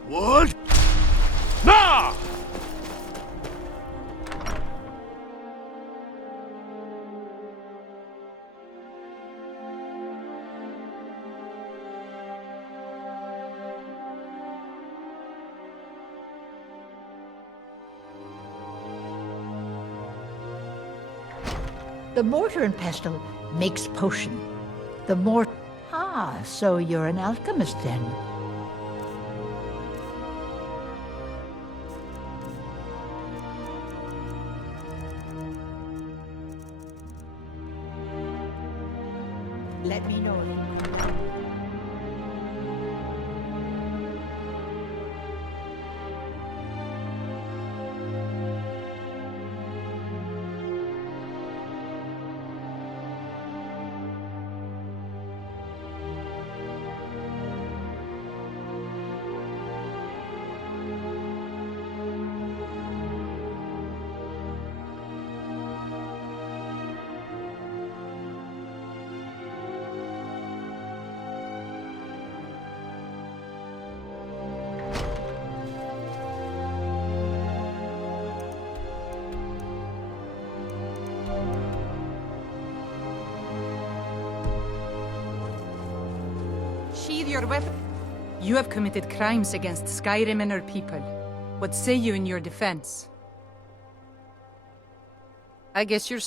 What? Nah! The mortar and pestle makes potion. The mortar... Ah, so you're an alchemist then. Let me know if you... Sheathe your weapon. You have committed crimes against Skyrim and her people. What say you in your defense? I guess you're...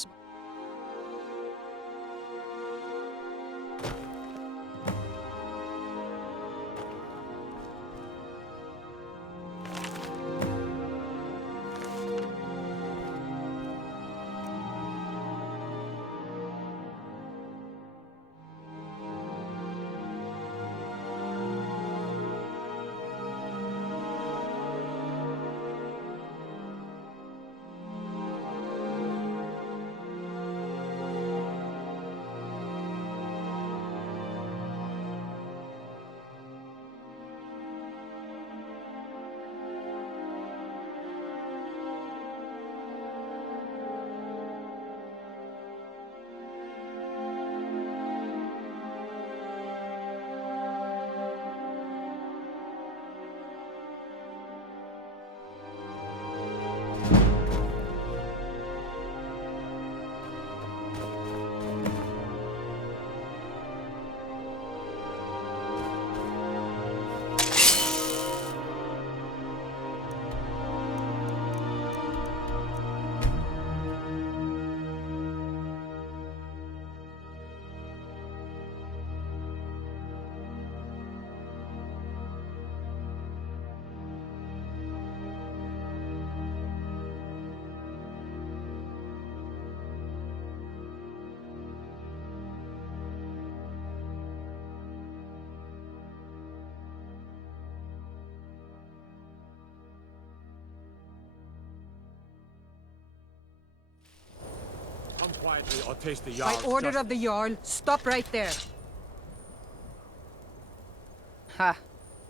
quietly or taste the By Jarl's order justice. of the Jarl, stop right there. Ha!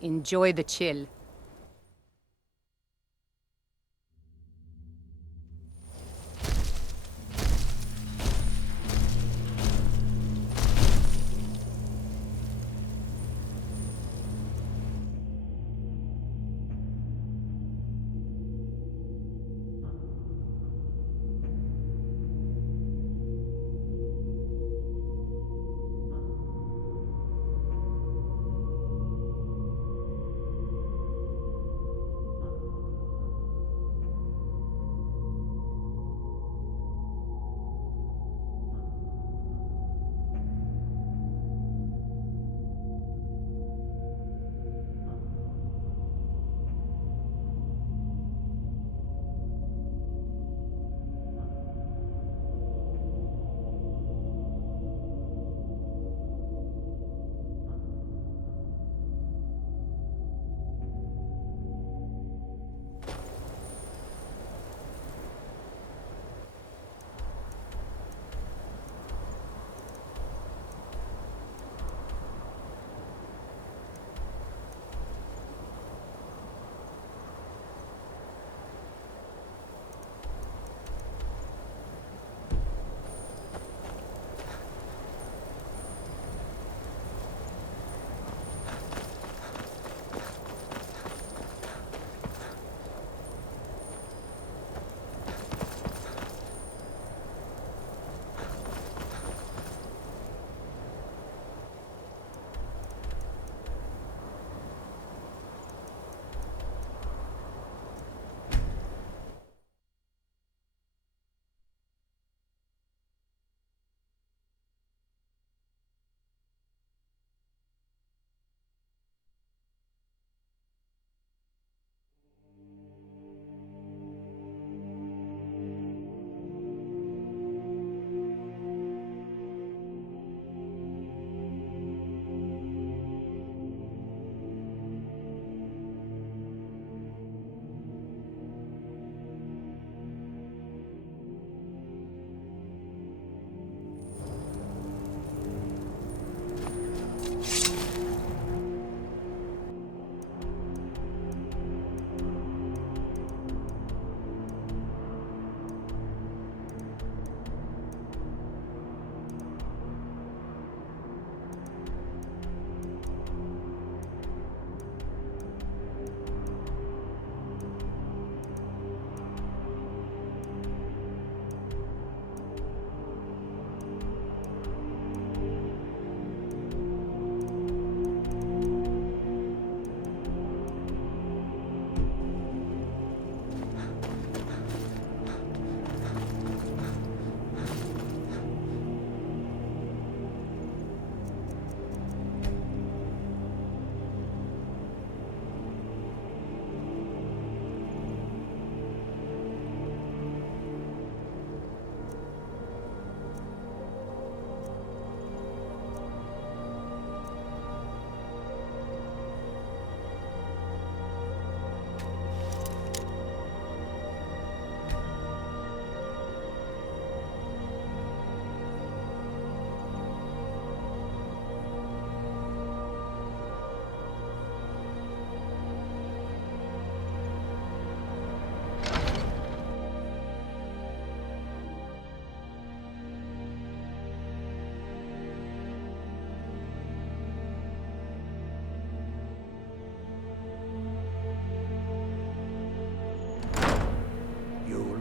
Enjoy the chill.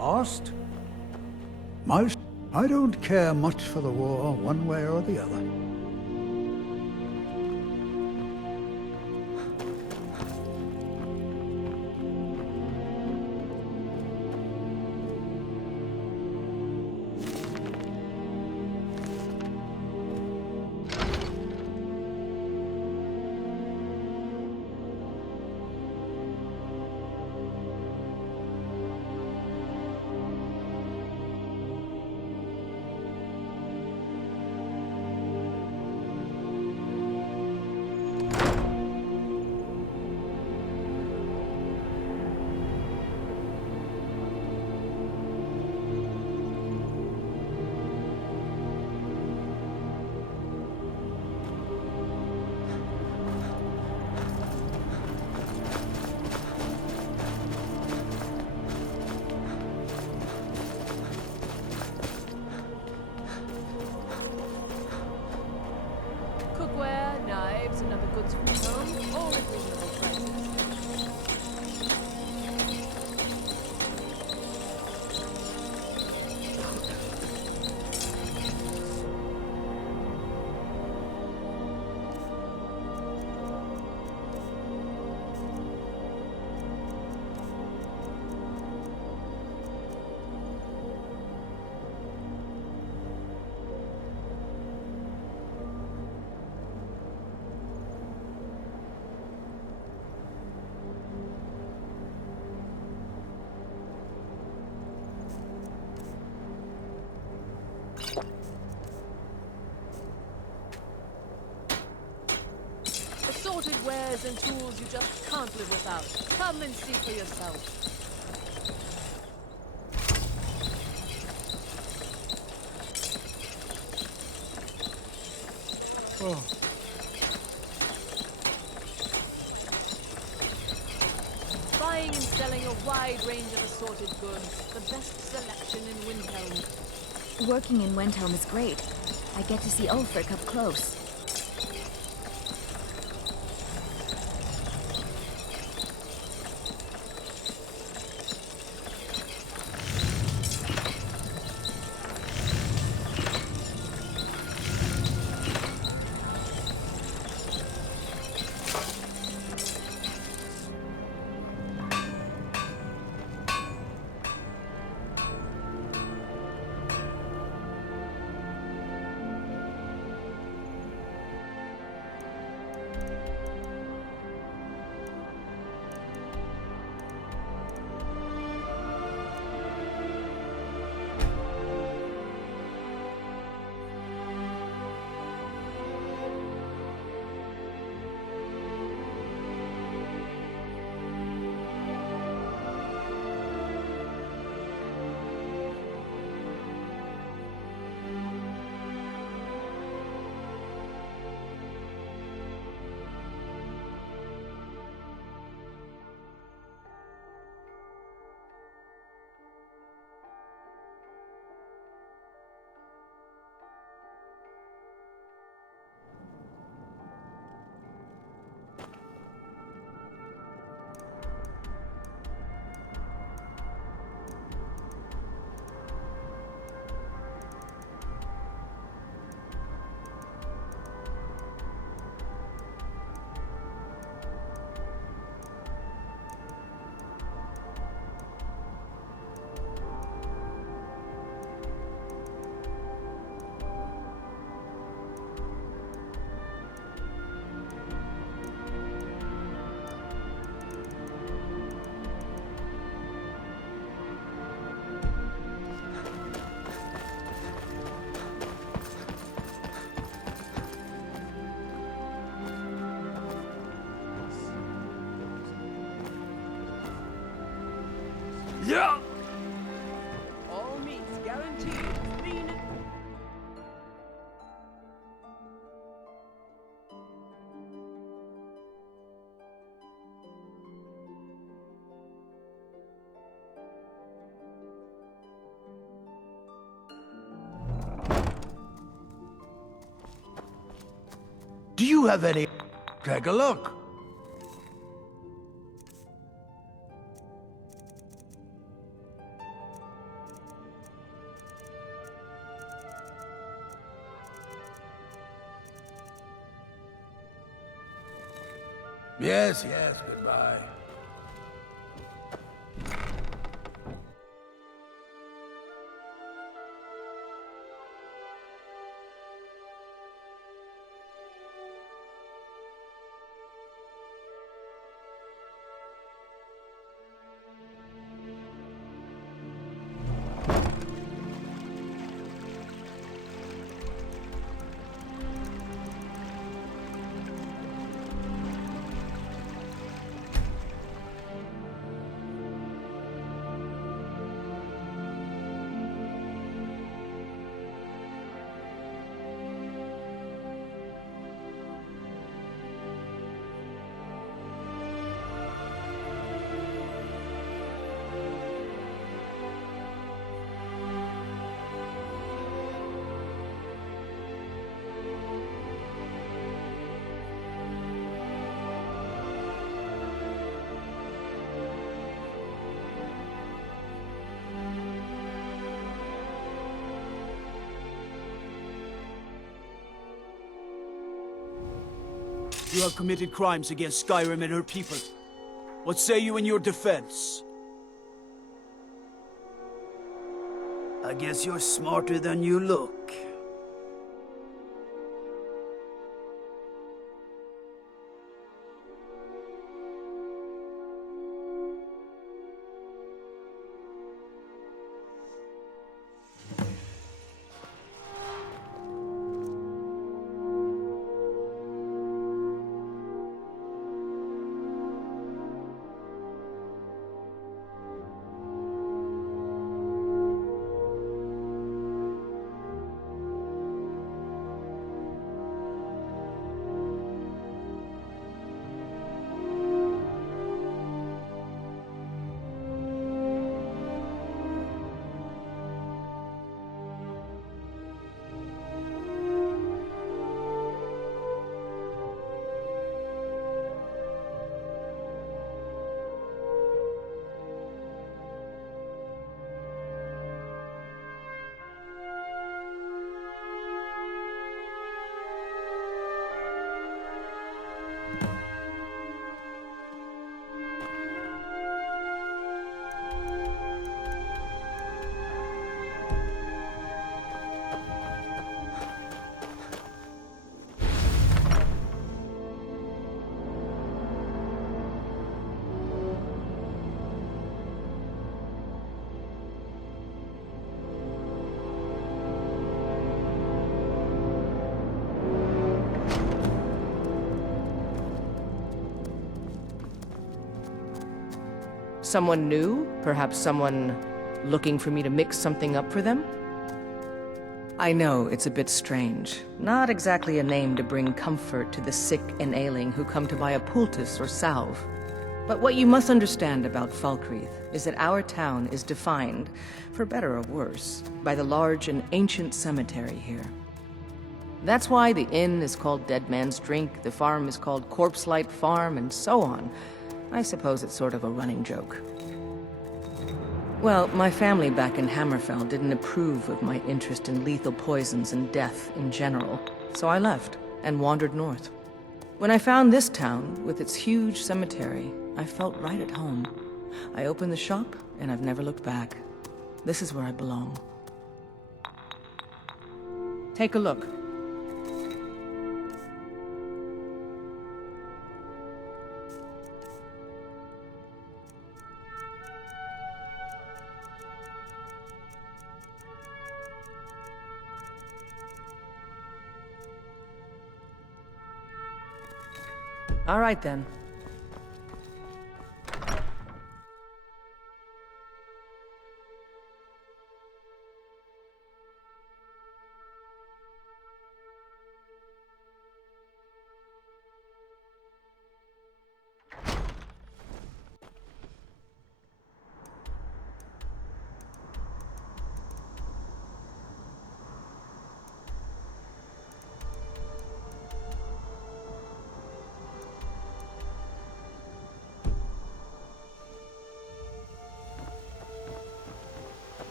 Lost? Most. I don't care much for the war, one way or the other. all at reasonable prices. Assorted wares and tools you just can't live without. Come and see for yourself. Oh. Buying and selling a wide range of assorted goods. The best selection in Windhelm. Working in Windhelm is great. I get to see Ulfric up close. Yeah! All meats guaranteed. Green. Do you have any... Take a look. Yes, yes, goodbye. You have committed crimes against Skyrim and her people. What say you in your defense? I guess you're smarter than you look. Someone new? Perhaps someone looking for me to mix something up for them? I know it's a bit strange. Not exactly a name to bring comfort to the sick and ailing who come to buy a poultice or salve. But what you must understand about Falkreath is that our town is defined, for better or worse, by the large and ancient cemetery here. That's why the inn is called Dead Man's Drink, the farm is called Corpse Light Farm, and so on. I suppose it's sort of a running joke. Well, my family back in Hammerfell didn't approve of my interest in lethal poisons and death in general, so I left and wandered north. When I found this town, with its huge cemetery, I felt right at home. I opened the shop, and I've never looked back. This is where I belong. Take a look. All right, then.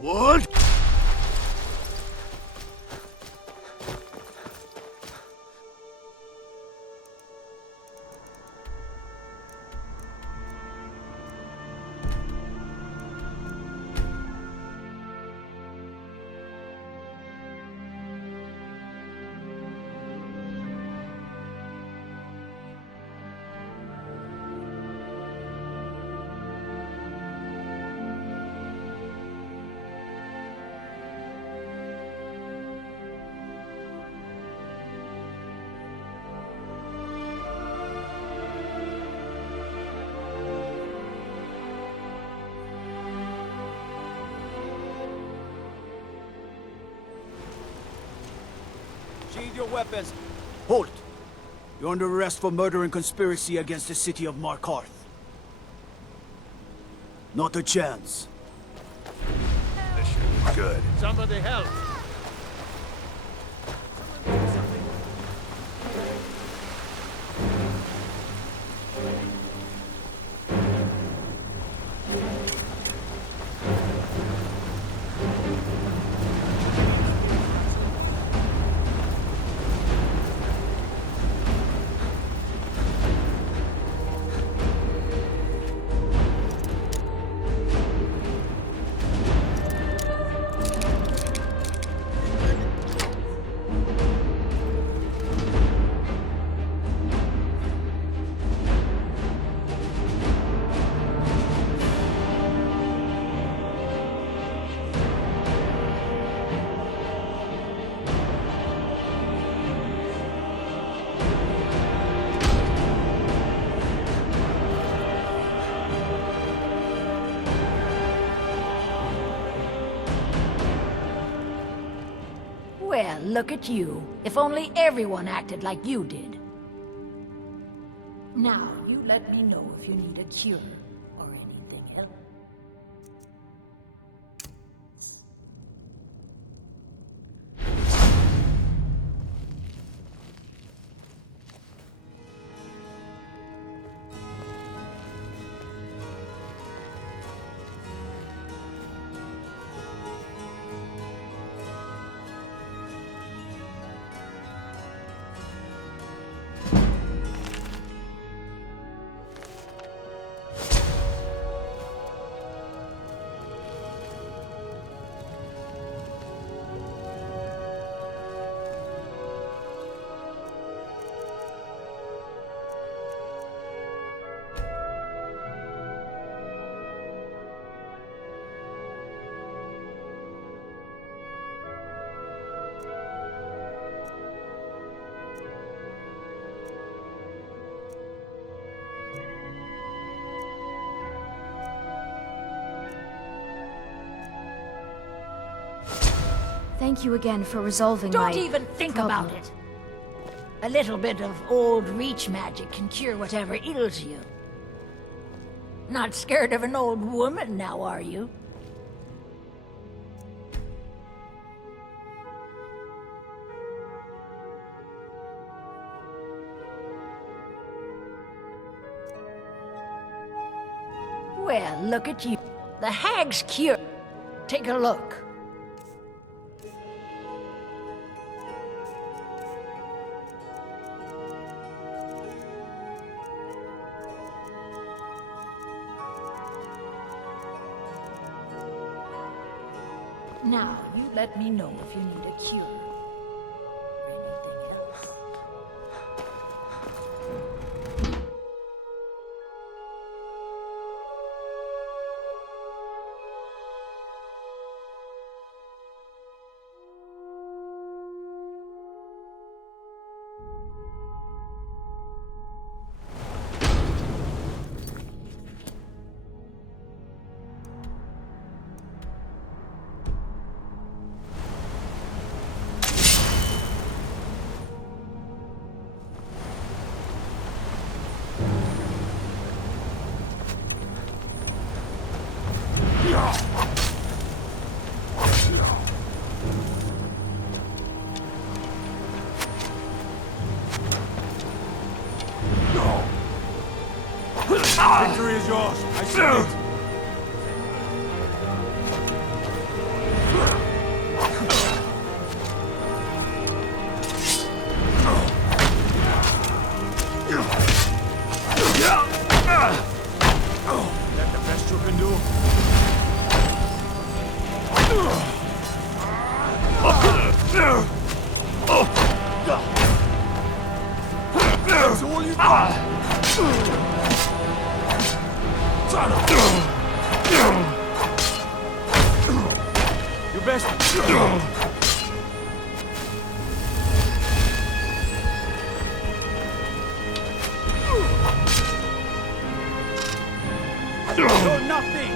What? Sheathe your weapons. Halt! You're under arrest for murder and conspiracy against the city of Markarth. Not a chance. This should be good. Somebody help! Well, look at you. If only everyone acted like you did. Now, you let me know if you need a cure or anything else. Thank you again for resolving Don't my even think problem. about it. A little bit of old reach magic can cure whatever ails you. Not scared of an old woman now, are you? Well, look at you. The hag's cure. Take a look. Now, you let me know if you need a cure. Or anything else. Victory is yours. I see it. That the best you can do? That's all you got. Your best. You're nothing.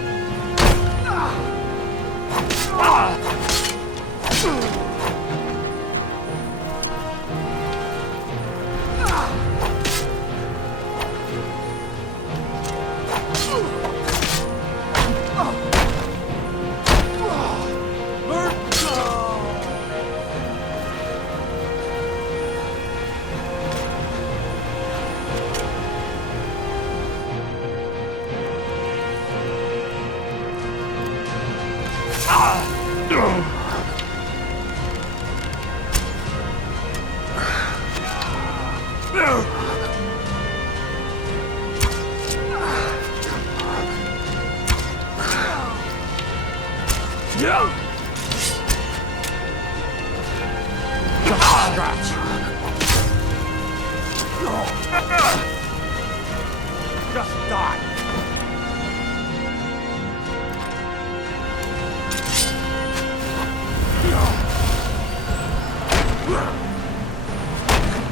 Just die.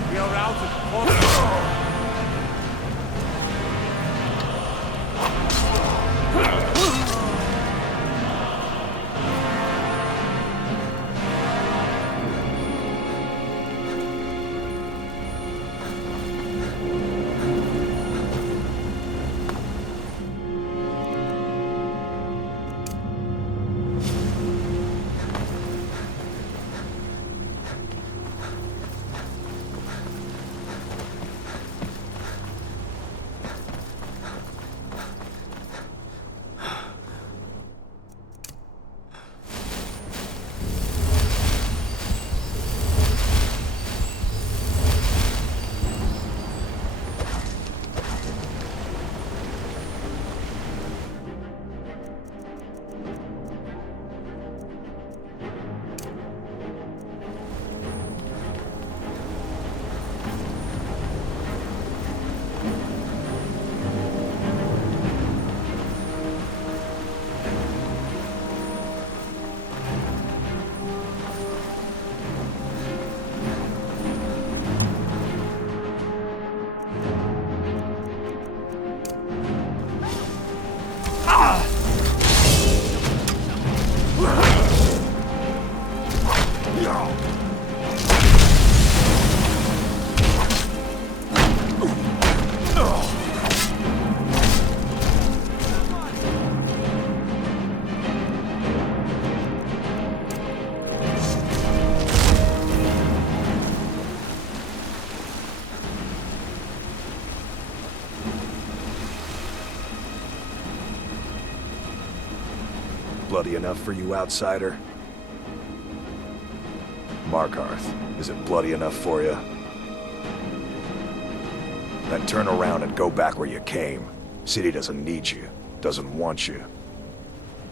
We are routed. bloody enough for you, outsider? Markarth, is it bloody enough for you? Then turn around and go back where you came. City doesn't need you, doesn't want you.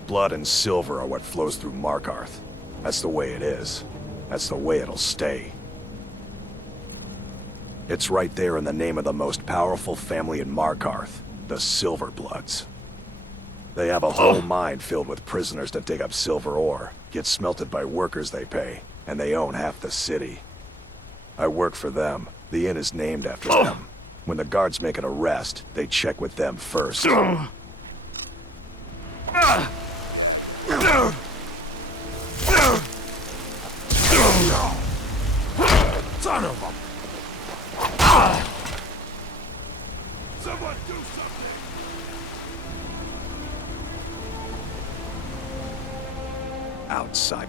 Blood and silver are what flows through Markarth. That's the way it is. That's the way it'll stay. It's right there in the name of the most powerful family in Markarth, the Silverbloods. They have a whole mine filled with prisoners that dig up silver ore, get smelted by workers they pay, and they own half the city. I work for them. The inn is named after them. When the guards make an arrest, they check with them first. Son of a... Someone do something! Outside.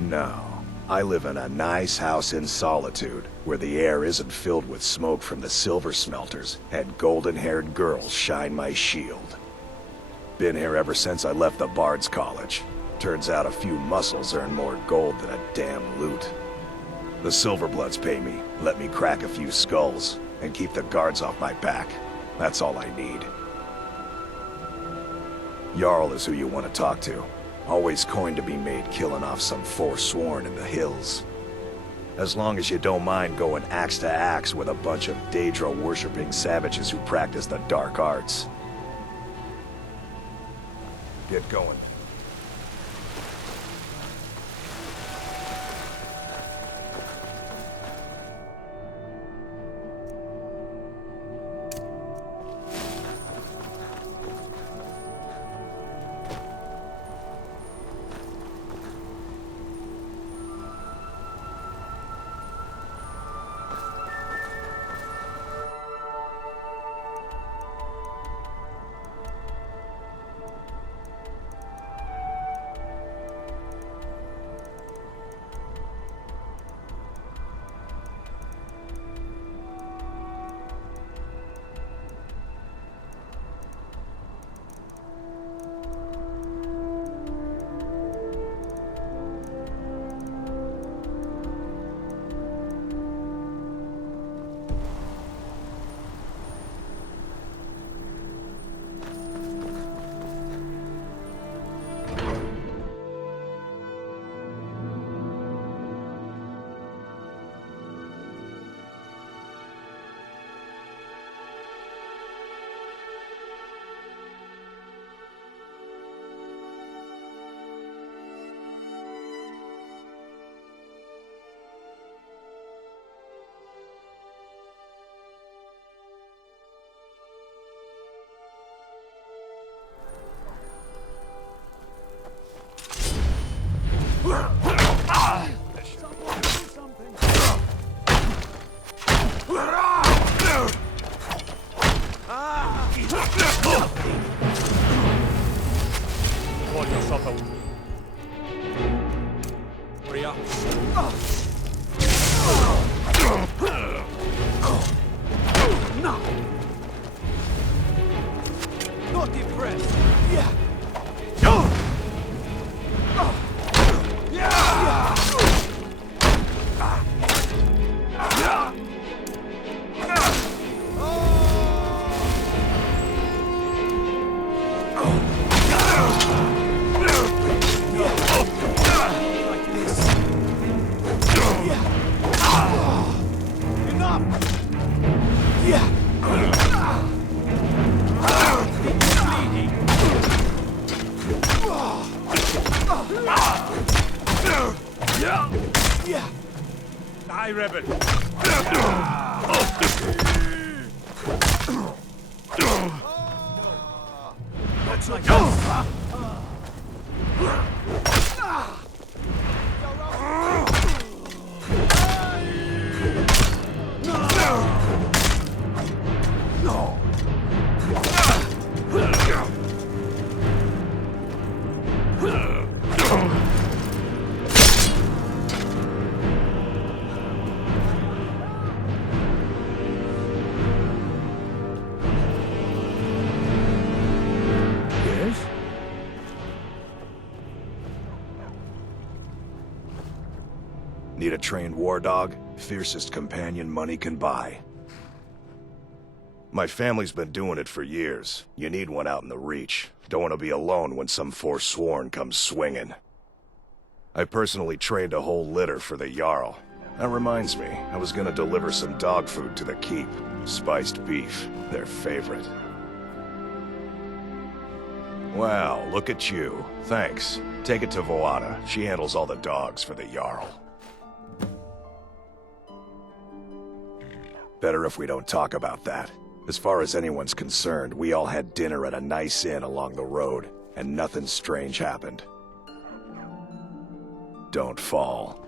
No. I live in a nice house in solitude, where the air isn't filled with smoke from the silver smelters, and golden-haired girls shine my shield. Been here ever since I left the Bard's College. Turns out a few muscles earn more gold than a damn loot. The Silverbloods pay me, let me crack a few skulls, and keep the guards off my back. That's all I need. Jarl is who you want to talk to. Always coin to be made killing off some Forsworn in the hills. As long as you don't mind going axe to axe with a bunch of Daedra-worshipping savages who practice the dark arts. Get going. Not impressed. Yeah. Die, Rebel! Looks like this. trained war dog, fiercest companion money can buy. My family's been doing it for years. You need one out in the Reach. Don't want to be alone when some Forsworn comes swinging. I personally trained a whole litter for the Jarl. That reminds me, I was gonna deliver some dog food to the Keep. Spiced beef, their favorite. Wow, look at you. Thanks. Take it to Voada. She handles all the dogs for the Jarl. Better if we don't talk about that. As far as anyone's concerned, we all had dinner at a nice inn along the road, and nothing strange happened. Don't fall.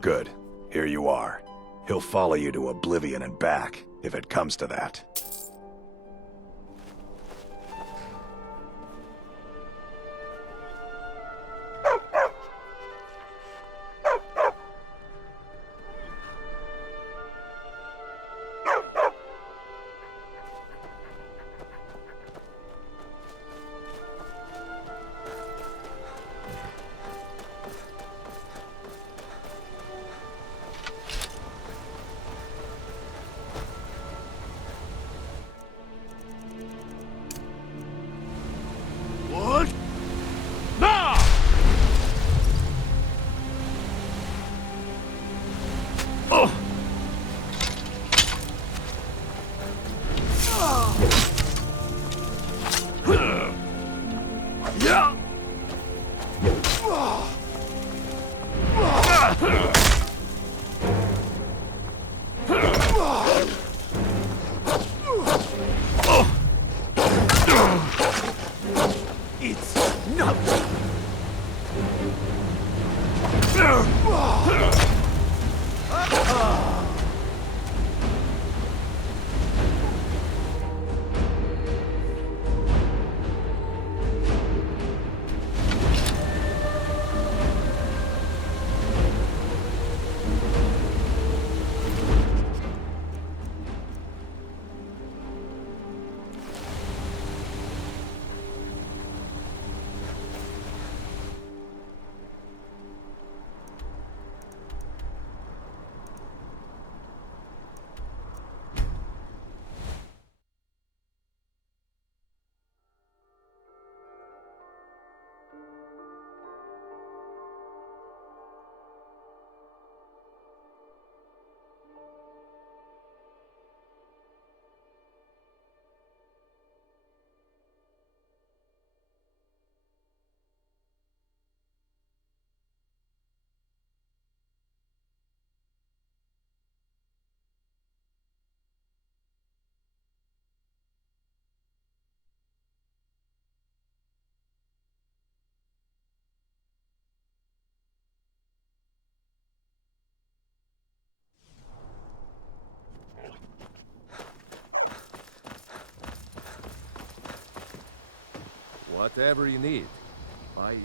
Good. Here you are. He'll follow you to oblivion and back, if it comes to that. Whatever you need. I...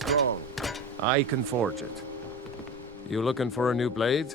Strong. I can forge it. You looking for a new blade?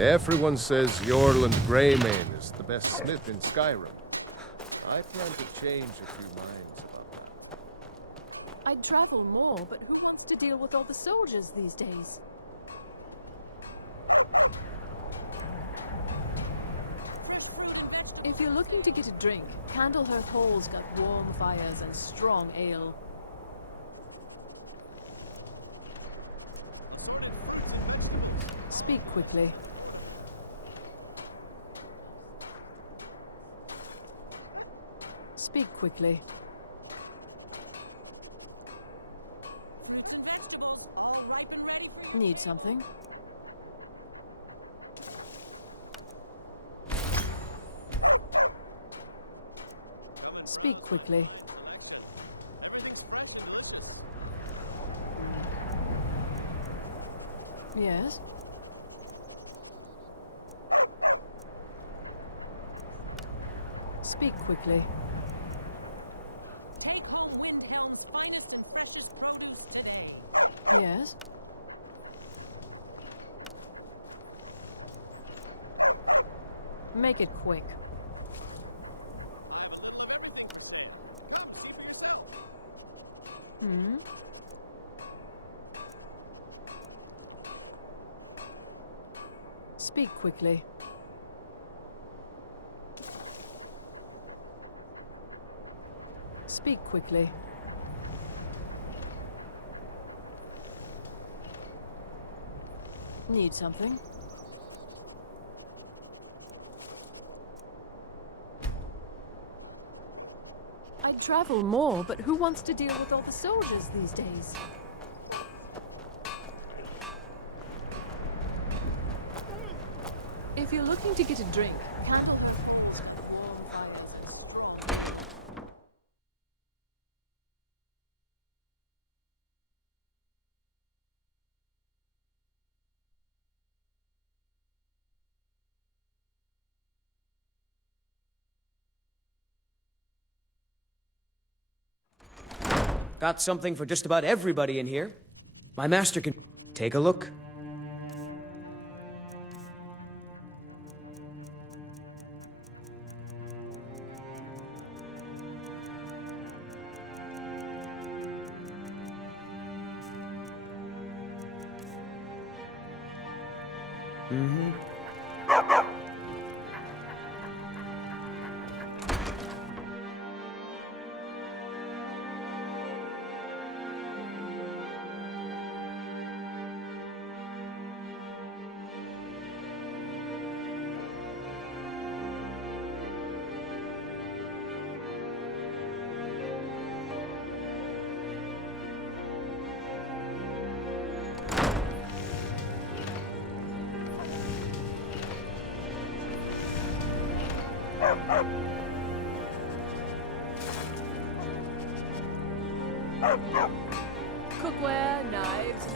Everyone says Jorland Greymane is the best smith in Skyrim. I plan to change a few minds about that. I'd travel more, but who wants to deal with all the soldiers these days? If you're looking to get a drink, Candlehearth Hall's got warm fires and strong ale. Speak quickly. Speak quickly. Need something? Speak quickly. Yes? Speak quickly. Take home Windhelm's finest and freshest produce today. Yes? Make it quick. Hmm? Speak quickly. Speak quickly. Need something? I'd travel more, but who wants to deal with all the soldiers these days? If you're looking to get a drink, Candlehearth warm fires and strong. Got something for just about everybody in here. My master can take a look. Mm-hmm. Cookware, knives,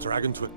Dragon Twin.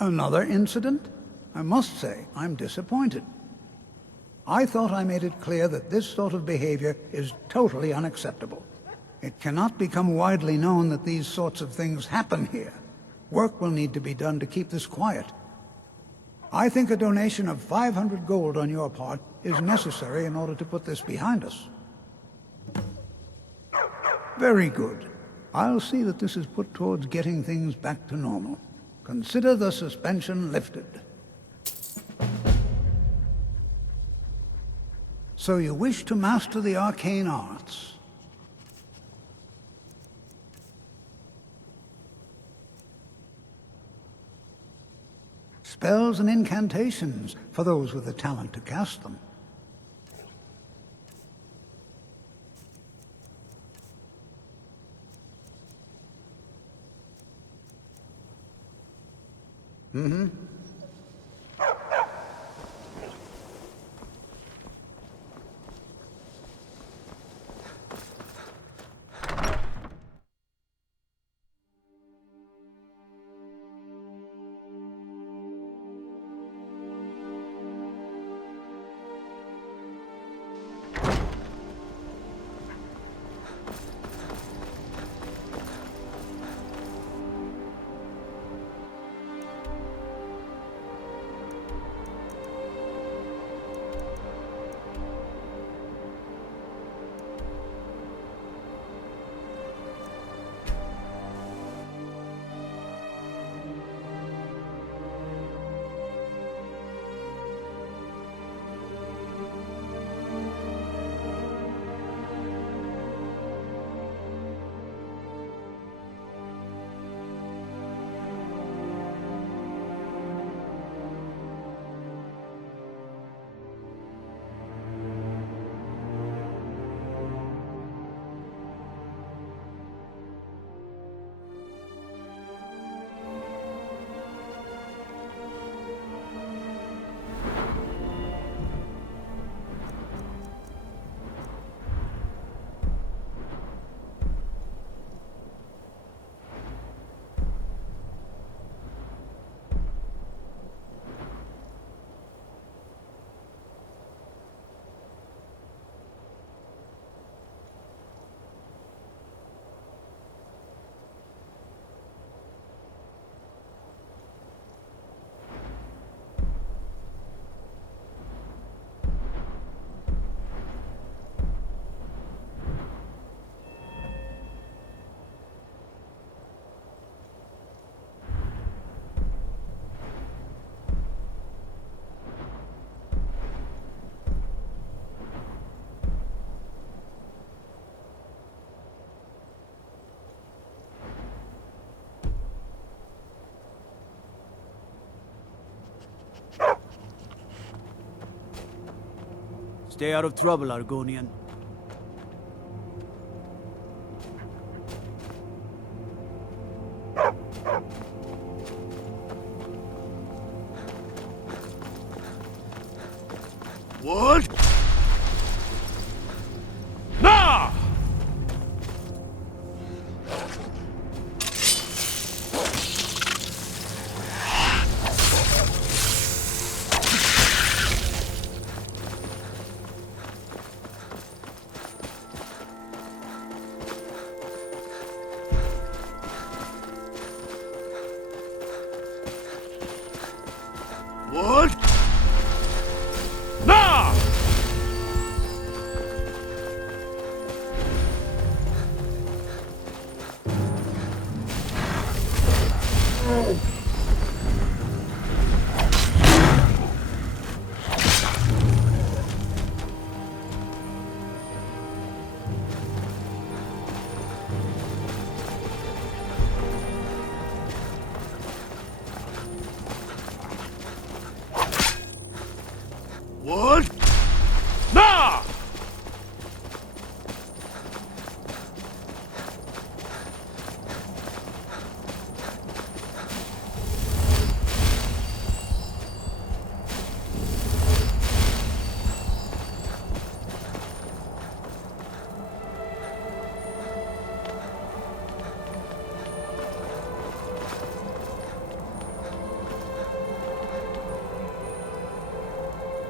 Another incident? I must say, I'm disappointed. I thought I made it clear that this sort of behavior is totally unacceptable. It cannot become widely known that these sorts of things happen here. Work will need to be done to keep this quiet. I think a donation of 500 gold on your part is necessary in order to put this behind us. Very good. I'll see that this is put towards getting things back to normal. Consider the suspension lifted. So you wish to master the arcane arts? Spells and incantations for those with the talent to cast them. Mm-hmm. Stay out of trouble, Argonian. What? Nah! What? Nah! What? Nah!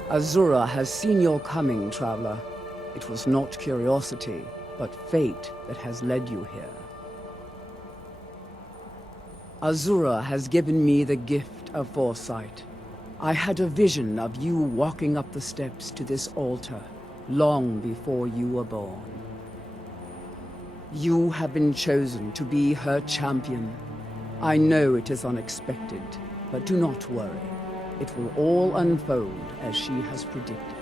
Azura has seen your coming, traveler. It was not curiosity, but fate that has led you here. Azura has given me the gift of foresight. I had a vision of you walking up the steps to this altar, long before you were born. You have been chosen to be her champion. I know it is unexpected, but do not worry. It will all unfold as she has predicted.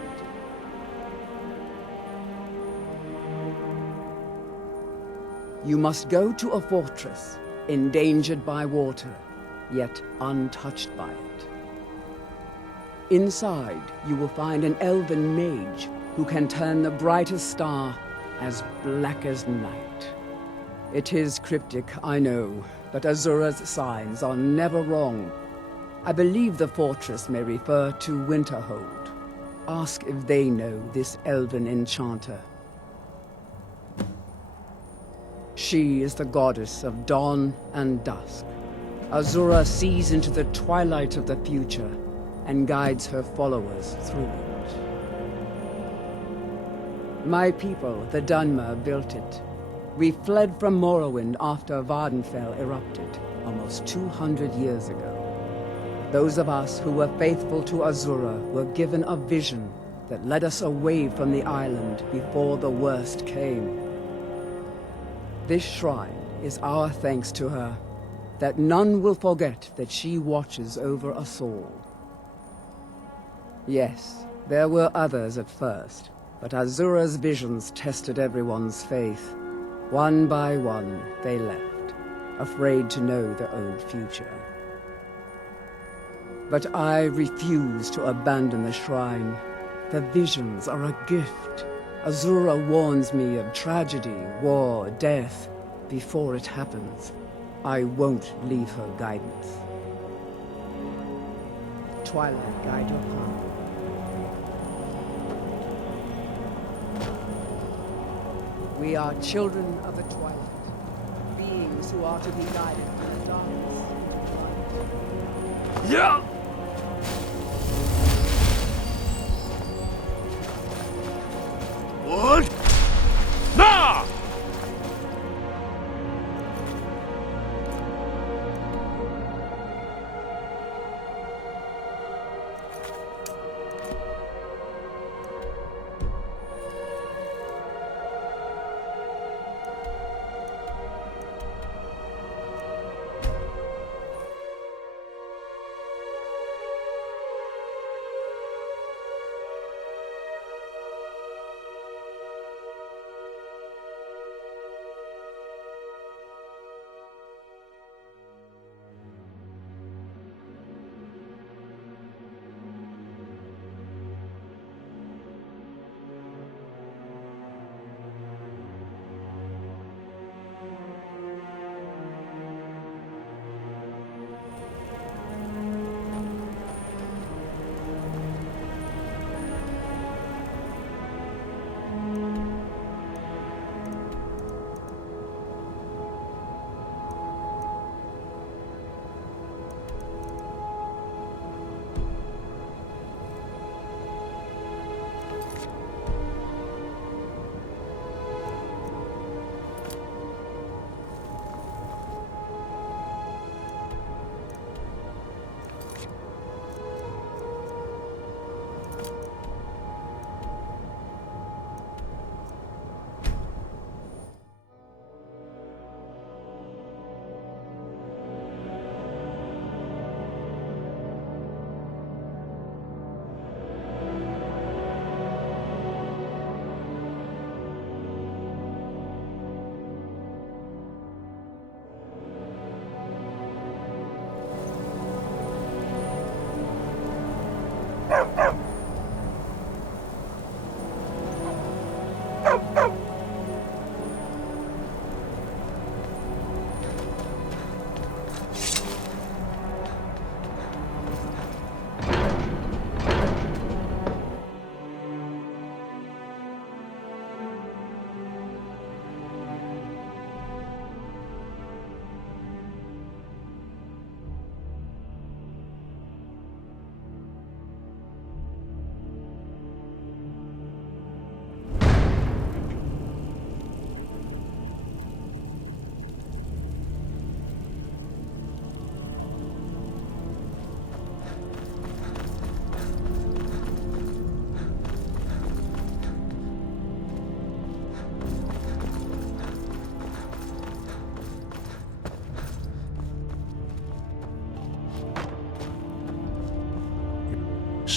You must go to a fortress, endangered by water, yet untouched by it. Inside, you will find an elven mage who can turn the brightest star as black as night. It is cryptic, I know, but Azura's signs are never wrong. I believe the fortress may refer to Winterhold. Ask if they know this elven enchanter. She is the goddess of dawn and dusk. Azura sees into the twilight of the future and guides her followers through it. My people, the Dunmer, built it. We fled from Morrowind after Vardenfell erupted, almost 200 years ago. Those of us who were faithful to Azura were given a vision that led us away from the island before the worst came. This shrine is our thanks to her, that none will forget that she watches over us all. Yes, there were others at first, but Azura's visions tested everyone's faith. One by one, they left, afraid to know their own future. But I refuse to abandon the shrine. The visions are a gift. Azura warns me of tragedy, war, death. Before it happens, I won't leave her guidance. Twilight, guide your path. We are children of the Twilight, beings who are to be guided from the darkness. Yeah! What? Nah!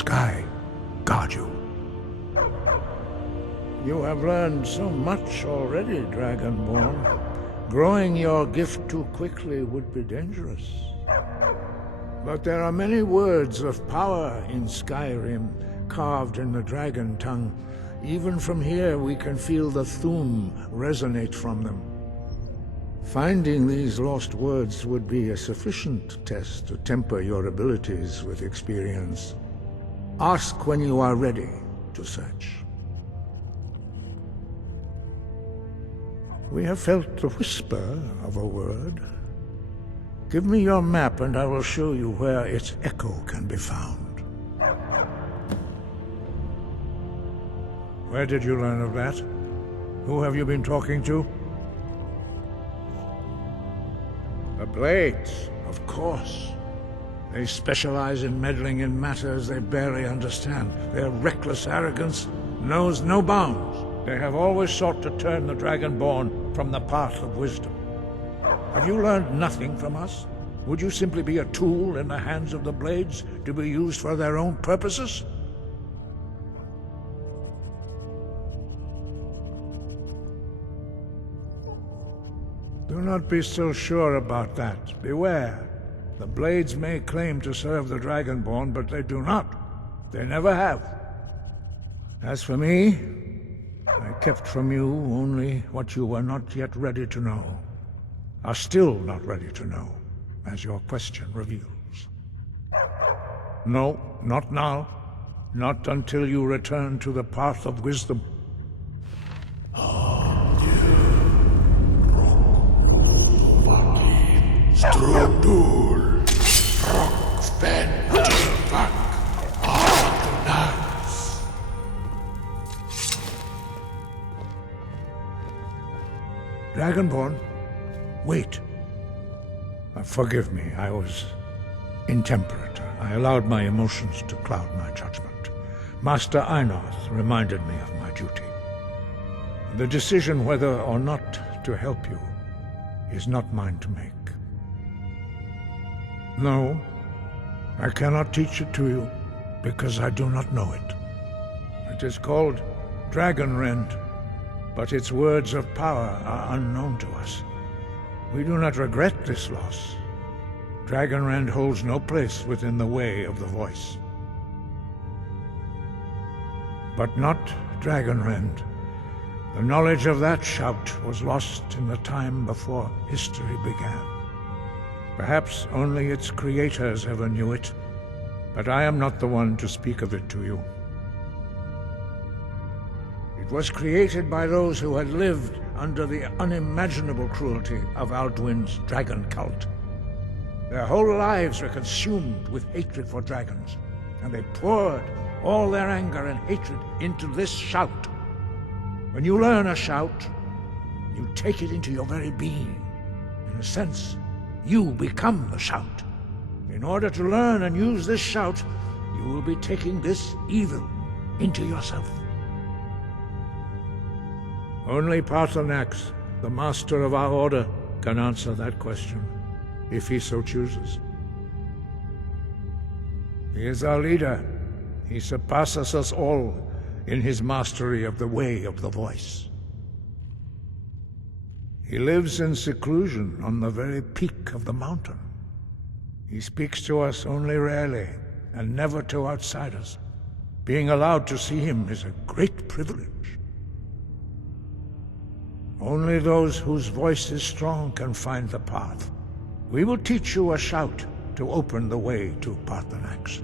sky guard you. You have learned so much already, Dragonborn. Growing your gift too quickly would be dangerous. But there are many words of power in Skyrim, carved in the dragon tongue. Even from here we can feel the Thu'um resonate from them. Finding these lost words would be a sufficient test to temper your abilities with experience. Ask when you are ready to search. We have felt the whisper of a word. Give me your map and I will show you where its echo can be found. Where did you learn of that? Who have you been talking to? The Blades, of course. They specialize in meddling in matters they barely understand. Their reckless arrogance knows no bounds. They have always sought to turn the Dragonborn from the path of wisdom. Have you learned nothing from us? Would you simply be a tool in the hands of the Blades to be used for their own purposes? Do not be so sure about that. Beware. The Blades may claim to serve the Dragonborn, but they do not. They never have. As for me, I kept from you only what you were not yet ready to know. Are still not ready to know, as your question reveals. No, not now. Not until you return to the path of wisdom. Strudul, Rockfentifak, Ardunas. Dragonborn, wait. Forgive me, I was intemperate. I allowed my emotions to cloud my judgment. Master Einarth reminded me of my duty. The decision whether or not to help you is not mine to make. No, I cannot teach it to you, because I do not know it. It is called Dragonrend, but its words of power are unknown to us. We do not regret this loss. Dragonrend holds no place within the way of the voice. But not Dragonrend. The knowledge of that shout was lost in the time before history began. Perhaps only its creators ever knew it, but I am not the one to speak of it to you. It was created by those who had lived under the unimaginable cruelty of Alduin's dragon cult. Their whole lives were consumed with hatred for dragons, and they poured all their anger and hatred into this shout. When you learn a shout, you take it into your very being. In a sense, you become the shout. In order to learn and use this shout, you will be taking this evil into yourself. Only Paarthurnax, the master of our order, can answer that question, if he so chooses. He is our leader. He surpasses us all in his mastery of the way of the voice. He lives in seclusion on the very peak of the mountain. He speaks to us only rarely, and never to outsiders. Being allowed to see him is a great privilege. Only those whose voice is strong can find the path. We will teach you a shout to open the way to Paarthurnax.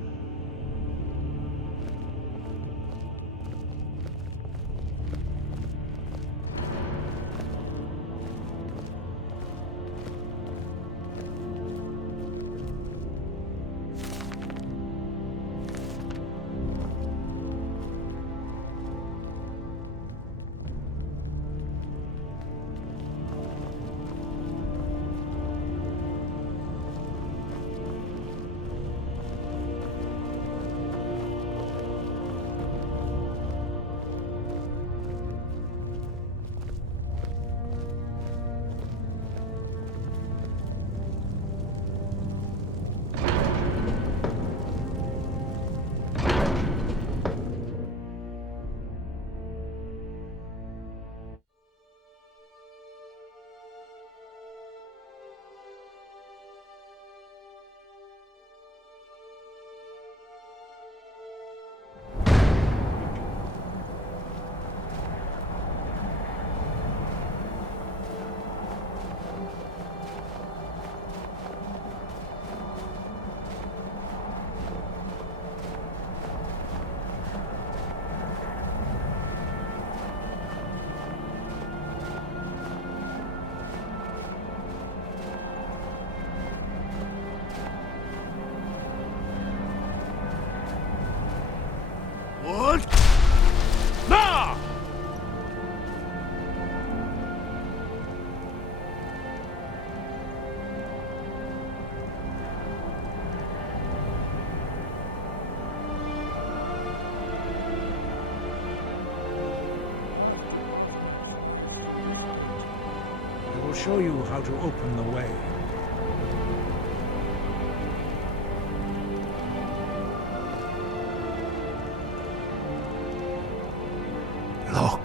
What? Now! I will show you how to open the way. Look.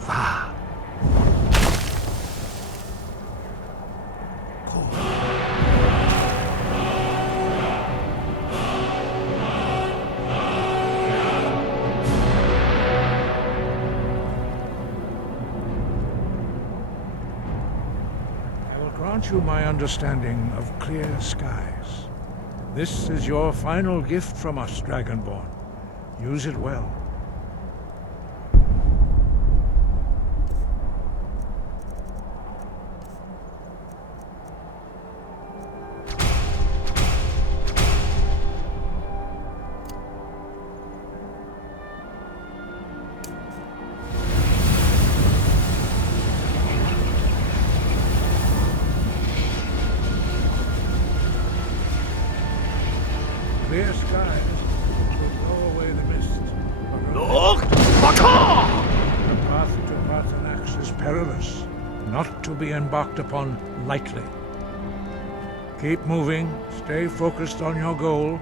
Va. I will grant you my understanding of clear skies. This is your final gift from us, Dragonborn. Use it well. Clear skies will blow away the mist. Look! Baka! The path to Parthenax is perilous, not to be embarked upon lightly. Keep moving, stay focused on your goal.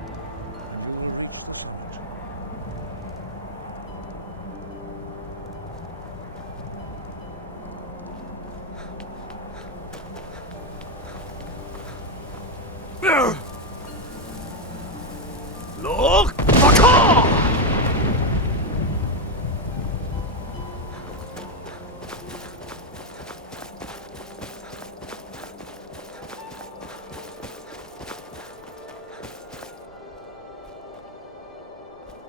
Look! Baka!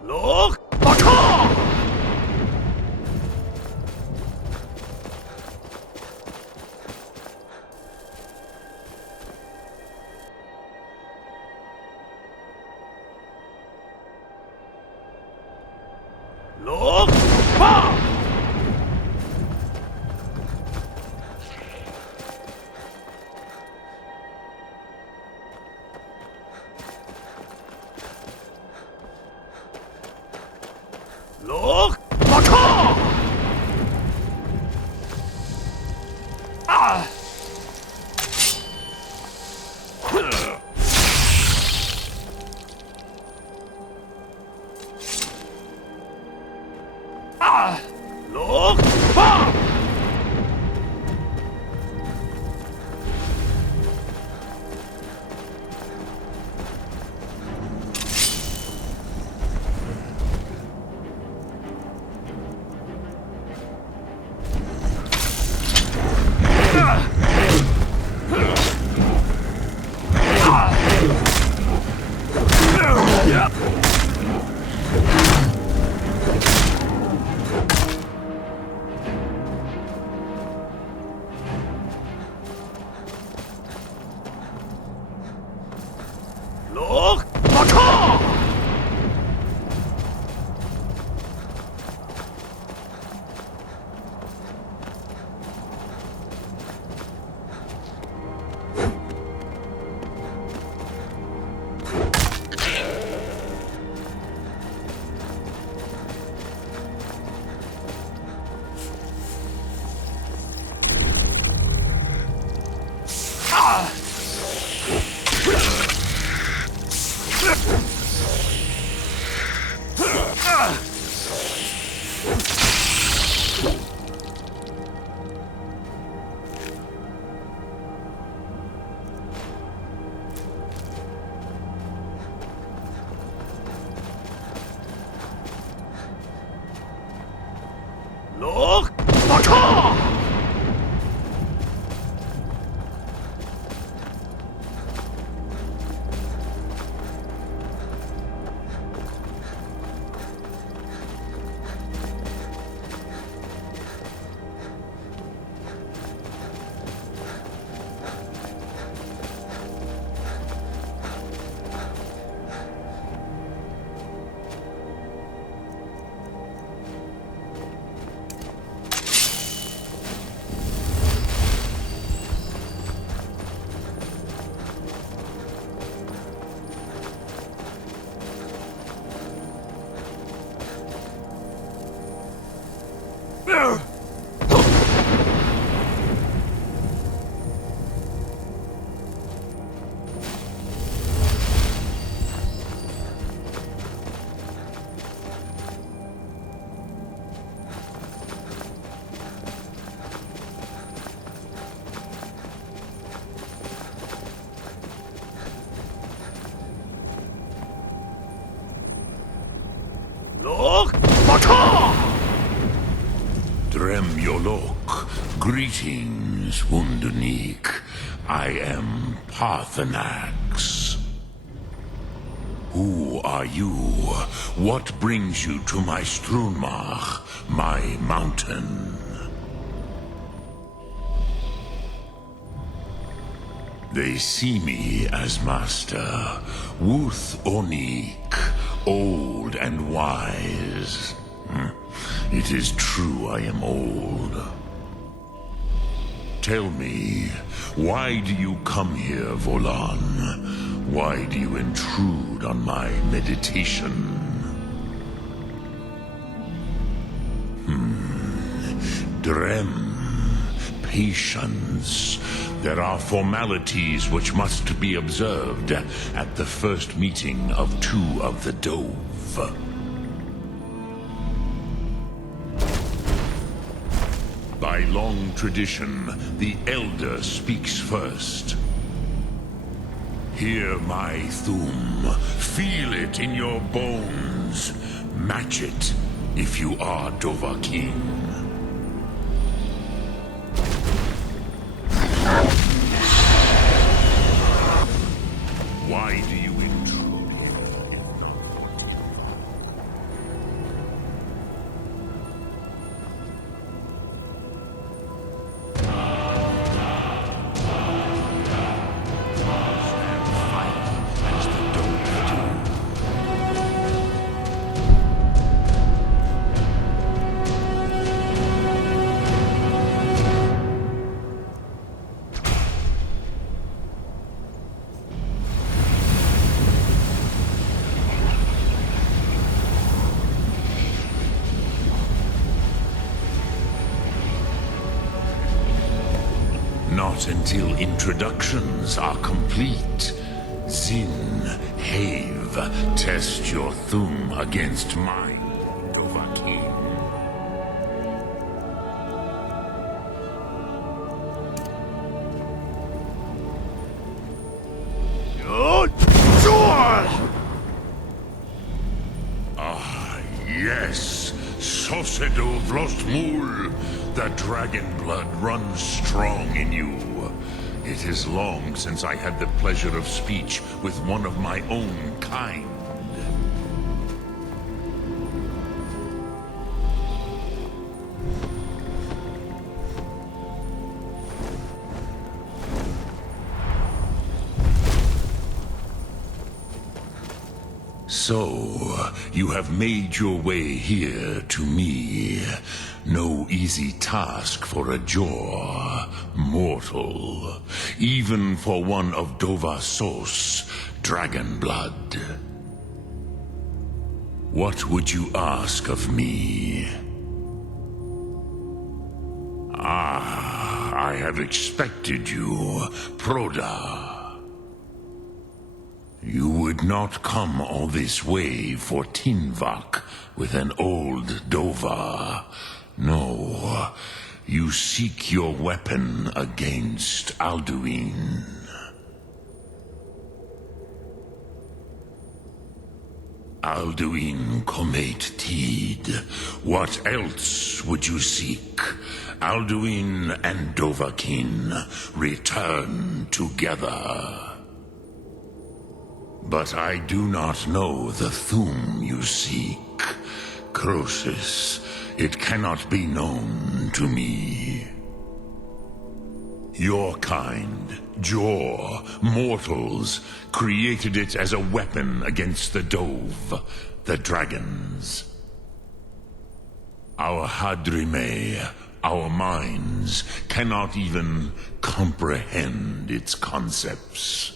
Look! Baka! Look! Ba! Look! Baka! Ah! Ah! Look! Ba! Look! Baka! Ah! Drem Yolok. Greetings, Wundernik. I am Parthenax. Who are you? What brings you to my Strunmach, my mountain? They see me as master, Wuth Onik, old and wise. It is true I am old. Tell me, why do you come here, Volan? Why do you intrude on my meditation? Drem. Patience. There are formalities which must be observed at the first meeting of two of the Dove. By long tradition, the Elder speaks first. Hear my Thum. Feel it in your bones. Match it if you are Dovahkiin. Why do you intrude here, if not for tea? Stand fight as the Dove do. Not until introductions are complete. Zin, Have, test your Thum against mine, Dovahkiin. Ah, yes, Sosedo Vlostmul. The dragon blood runs strong in you. It is long since I had the pleasure of speech with one of my own kind. So, you have made your way here to me. No easy task for a Jor, mortal. Even for one of Dovahsos, dragon blood. What would you ask of me? Ah, I have expected you, Proda. You would not come all this way for Tinvak with an old Dova. No, you seek your weapon against Alduin. Alduin Comate Tid. What else would you seek? Alduin and Dovahkiin return together. But I do not know the Thum you seek. Croesus, it cannot be known to me. Your kind, Jor, mortals, created it as a weapon against the Dove, the dragons. Our Hadrime, our minds, cannot even comprehend its concepts.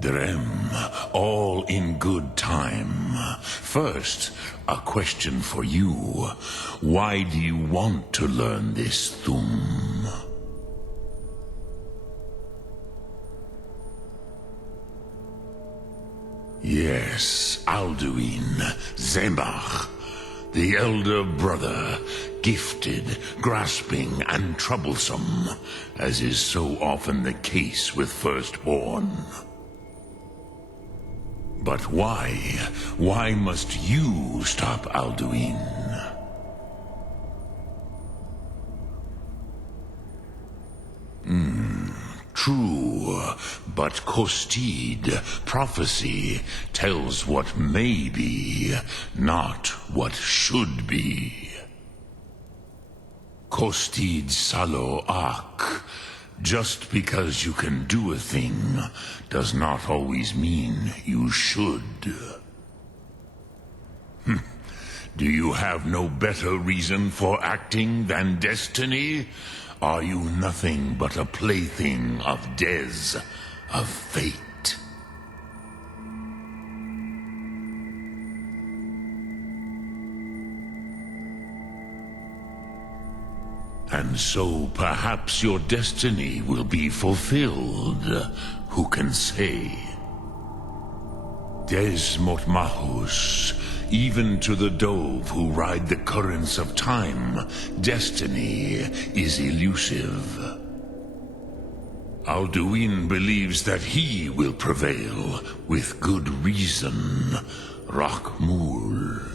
Drem, all in good time. First, a question for you. Why do you want to learn this Thum? Yes, Alduin, Zemach, the elder brother, gifted, grasping, and troublesome, as is so often the case with firstborn. But why? Why must you stop Alduin? True, but Kostid, prophecy, tells what may be, not what should be. Kostid Salo Ak. Just because you can do a thing does not always mean you should. Do you have no better reason for acting than destiny? Are you nothing but a plaything of Des, of fate? And so perhaps your destiny will be fulfilled. Who can say? Des Motmahus, even to the dove who ride the currents of time, destiny is elusive. Alduin believes that he will prevail, with good reason, Rakmul.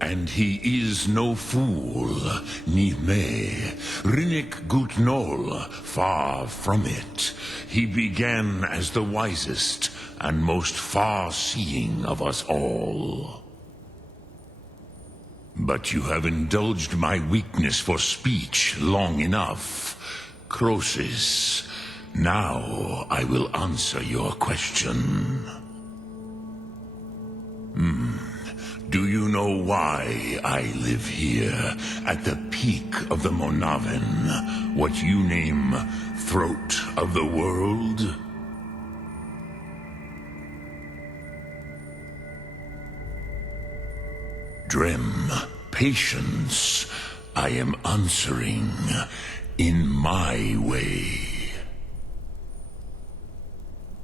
And he is no fool, Nime, Rinnik Gutnol, far from it. He began as the wisest and most far-seeing of us all. But you have indulged my weakness for speech long enough, Croesus. Now I will answer your question. Do you know why I live here, at the peak of the Monaven, what you name throat of the world? Drem, patience. I am answering in my way.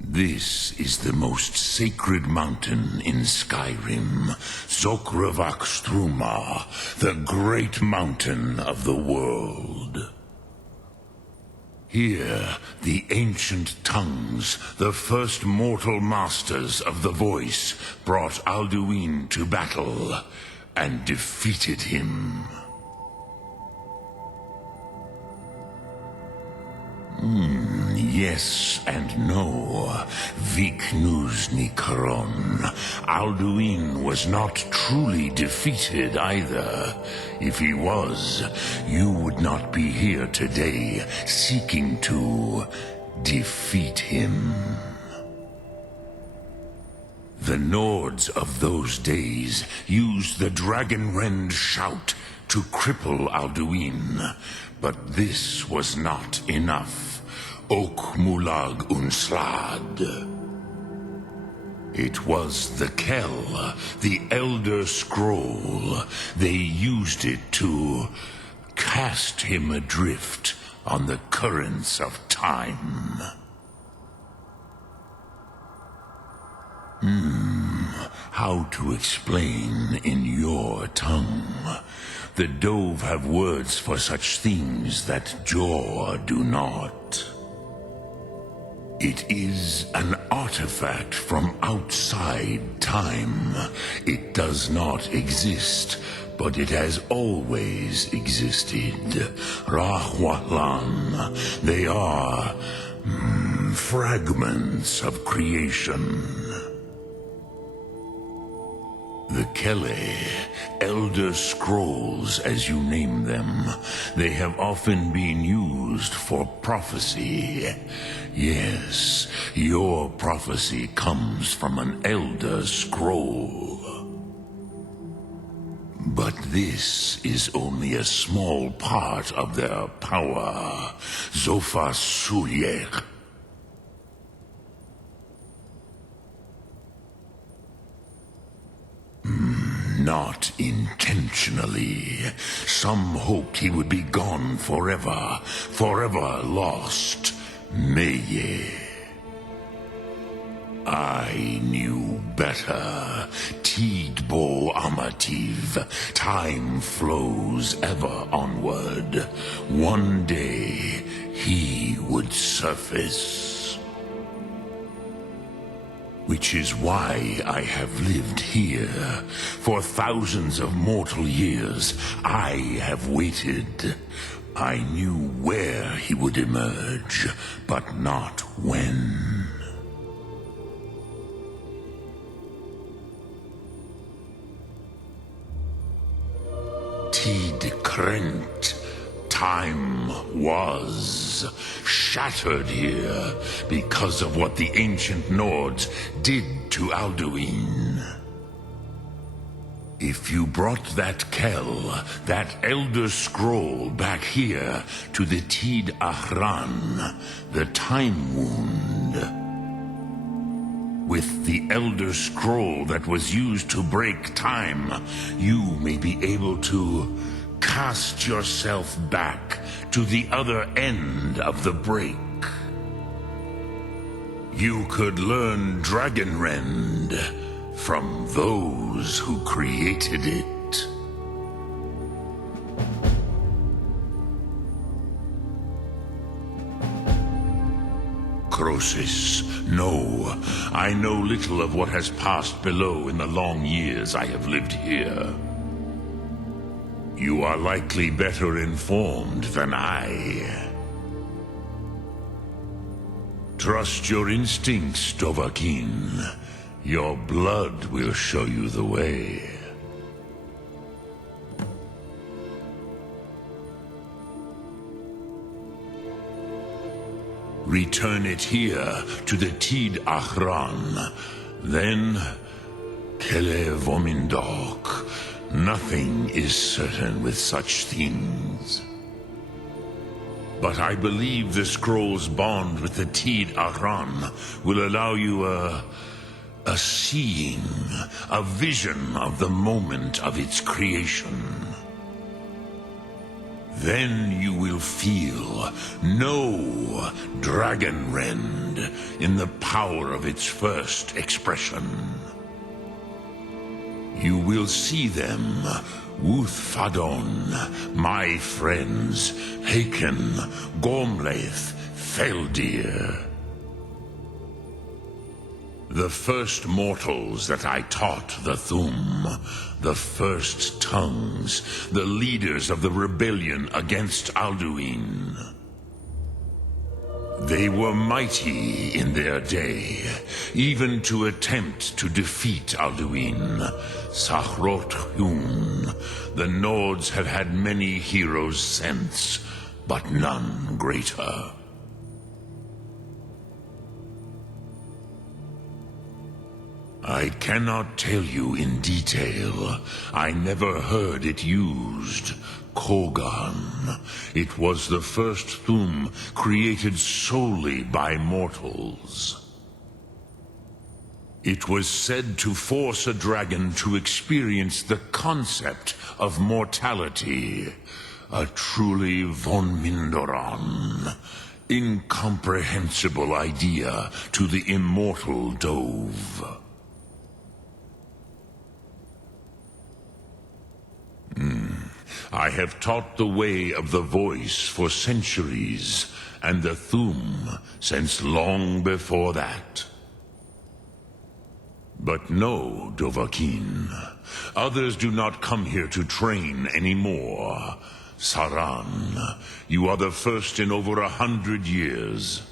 This is the most sacred mountain in Skyrim, XBOX360, the great mountain of the world. Here, the ancient tongues, the first mortal masters of the voice, brought Alduin to battle and defeated him. Yes and no. Viknuzny Karon. Alduin was not truly defeated either. If he was, you would not be here today seeking to defeat him. The Nords of those days used the Dragonrend shout to cripple Alduin, but this was not enough. Ok Mulag Unslad. It was the Kell, the Elder Scroll. They used it to cast him adrift on the currents of time. How to explain in your tongue? The Dove have words for such things that Jor do not. It is an artifact from outside time. It does not exist, but it has always existed. Rahwalan. They are fragments of creation. The Kele, Elder Scrolls as you name them, they have often been used for prophecy. Yes, your prophecy comes from an Elder Scroll. But this is only a small part of their power. Zofa Suyek. Not intentionally. Some hoped he would be gone forever, forever lost. Meye. I knew better. Tidbo Amativ. Time flows ever onward. One day, he would surface. Which is why I have lived here. For thousands of mortal years, I have waited. I knew where he would emerge, but not when. Tid Krent. Time was shattered here because of what the ancient Nords did to Alduin. If you brought that Kell, that Elder Scroll back here to the Tid Ahran, the Time Wound, with the Elder Scroll that was used to break time, you may be able to cast yourself back to the other end of the break. You could learn Dragonrend from those who created it. Croesus, no. I know little of what has passed below in the long years I have lived here. You are likely better informed than I. Trust your instincts, Dovahkiin. Your blood will show you the way. Return it here to the Tid Ahran. Then, Kele Vomindok. Nothing is certain with such things. But I believe the scroll's bond with the Tid Ahran will allow you a seeing, a vision of the moment of its creation. Then you will feel, know Dragonrend in the power of its first expression. You will see them, Wuthfadon, my friends, Haken, Gormlaith, Feldir. The first mortals that I taught the Thu'um, the first tongues, the leaders of the rebellion against Alduin. They were mighty in their day, even to attempt to defeat Alduin. Sakhrot Hyun. The Nords have had many heroes since, but none greater. I cannot tell you in detail. I never heard it used. Kogan. It was the first Thu'um created solely by mortals. It was said to force a dragon to experience the concept of mortality. A truly von Mindoran. Incomprehensible idea to the immortal Dove. I have taught the way of the voice for centuries, and the Thu'um since long before that. But no, Dovahkiin. Others do not come here to train anymore. Saran, you are the first in over 100 years.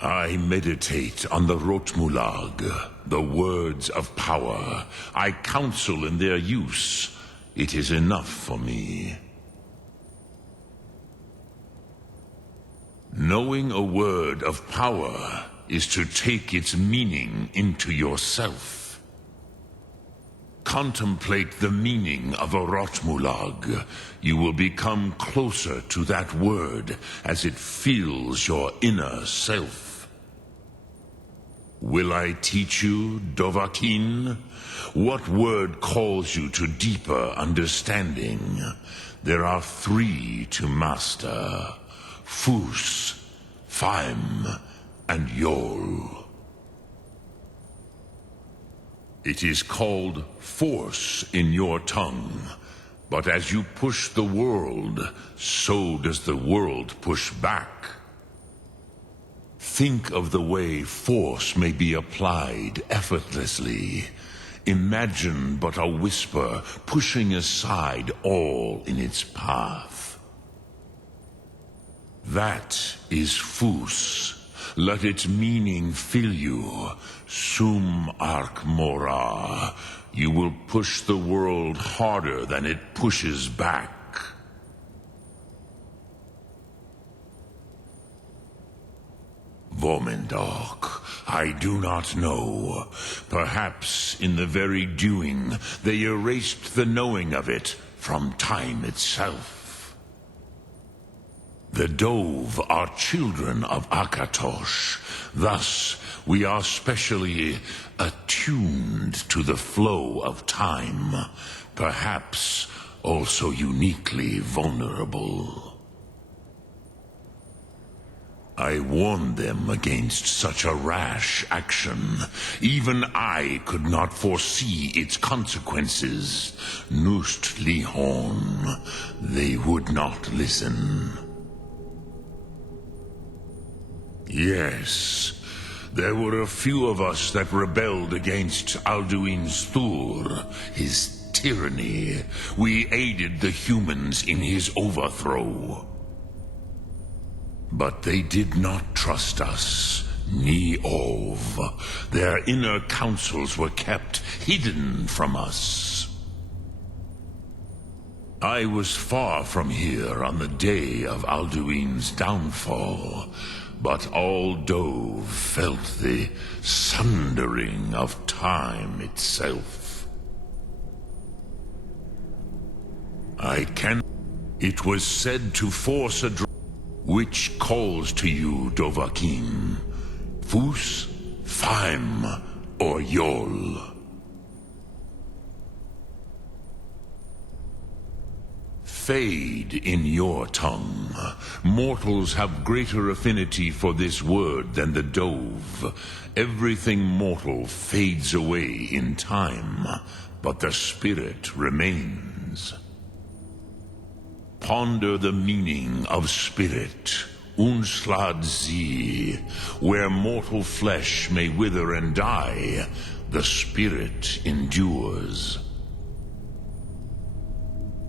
I meditate on the Rotmulag, the words of power. I counsel in their use. It is enough for me. Knowing a word of power is to take its meaning into yourself. Contemplate the meaning of a Rotmulag. You will become closer to that word as it fills your inner self. Will I teach you, Dovahkiin? What word calls you to deeper understanding? There are 3 to master. Fus, Faim, and Yol. It is called force in your tongue. But as you push the world, so does the world push back. Think of the way force may be applied effortlessly. Imagine but a whisper pushing aside all in its path. That is Fus. Let its meaning fill you. Sum Arc Mora. You will push the world harder than it pushes back. Vomendok, I do not know. Perhaps in the very doing, they erased the knowing of it from time itself. The Dove are children of Akatosh. Thus, we are specially attuned to the flow of time. Perhaps also uniquely vulnerable. I warned them against such a rash action. Even I could not foresee its consequences. Nust Lihon, they would not listen. Yes, there were a few of us that rebelled against Alduin's Thur, his tyranny. We aided the humans in his overthrow. But they did not trust us, ni Ov. Their inner counsels were kept hidden from us. I was far from here on the day of Alduin's downfall, but all Dove felt the sundering of time itself. It was said to force a which calls to you, Dovahkiin? Fus, Faim, or Yol? Fade in your tongue. Mortals have greater affinity for this word than the Dove. Everything mortal fades away in time, but the spirit remains. Ponder the meaning of spirit, Unslad Zi. Where mortal flesh may wither and die, the spirit endures.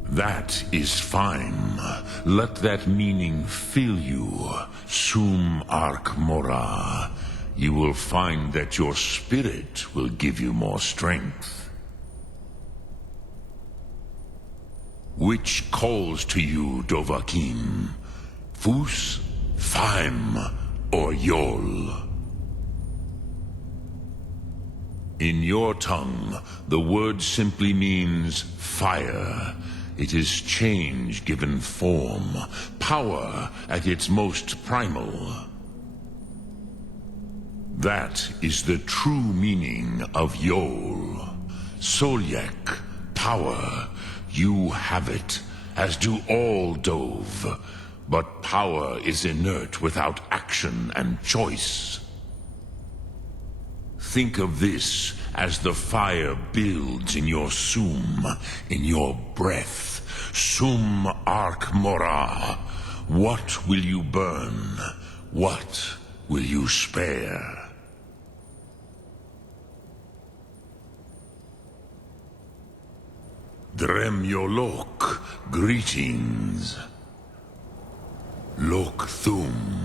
That is fine. Let that meaning fill you, Sum Arc Mora. You will find that your spirit will give you more strength. Which calls to you, Dovahkiin? Fus, Faim, or Yol? In your tongue, the word simply means fire. It is change given form, power at its most primal. That is the true meaning of Yol. Solyek, power. You have it, as do all Dove. But power is inert without action and choice. Think of this as the fire builds in your Sum, in your breath. Sum Arc Mora. What will you burn? What will you spare? Dremyolok, greetings. Lok Thum.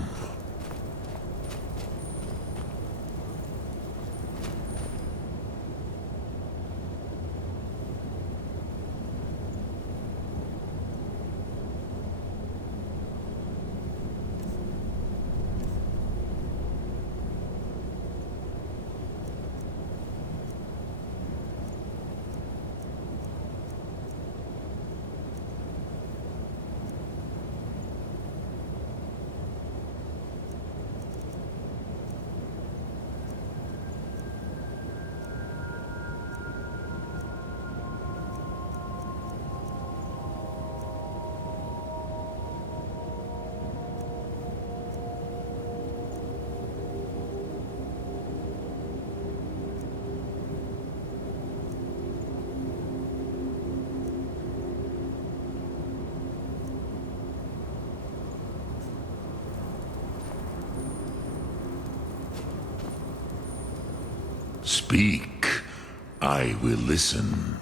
Speak. I will listen.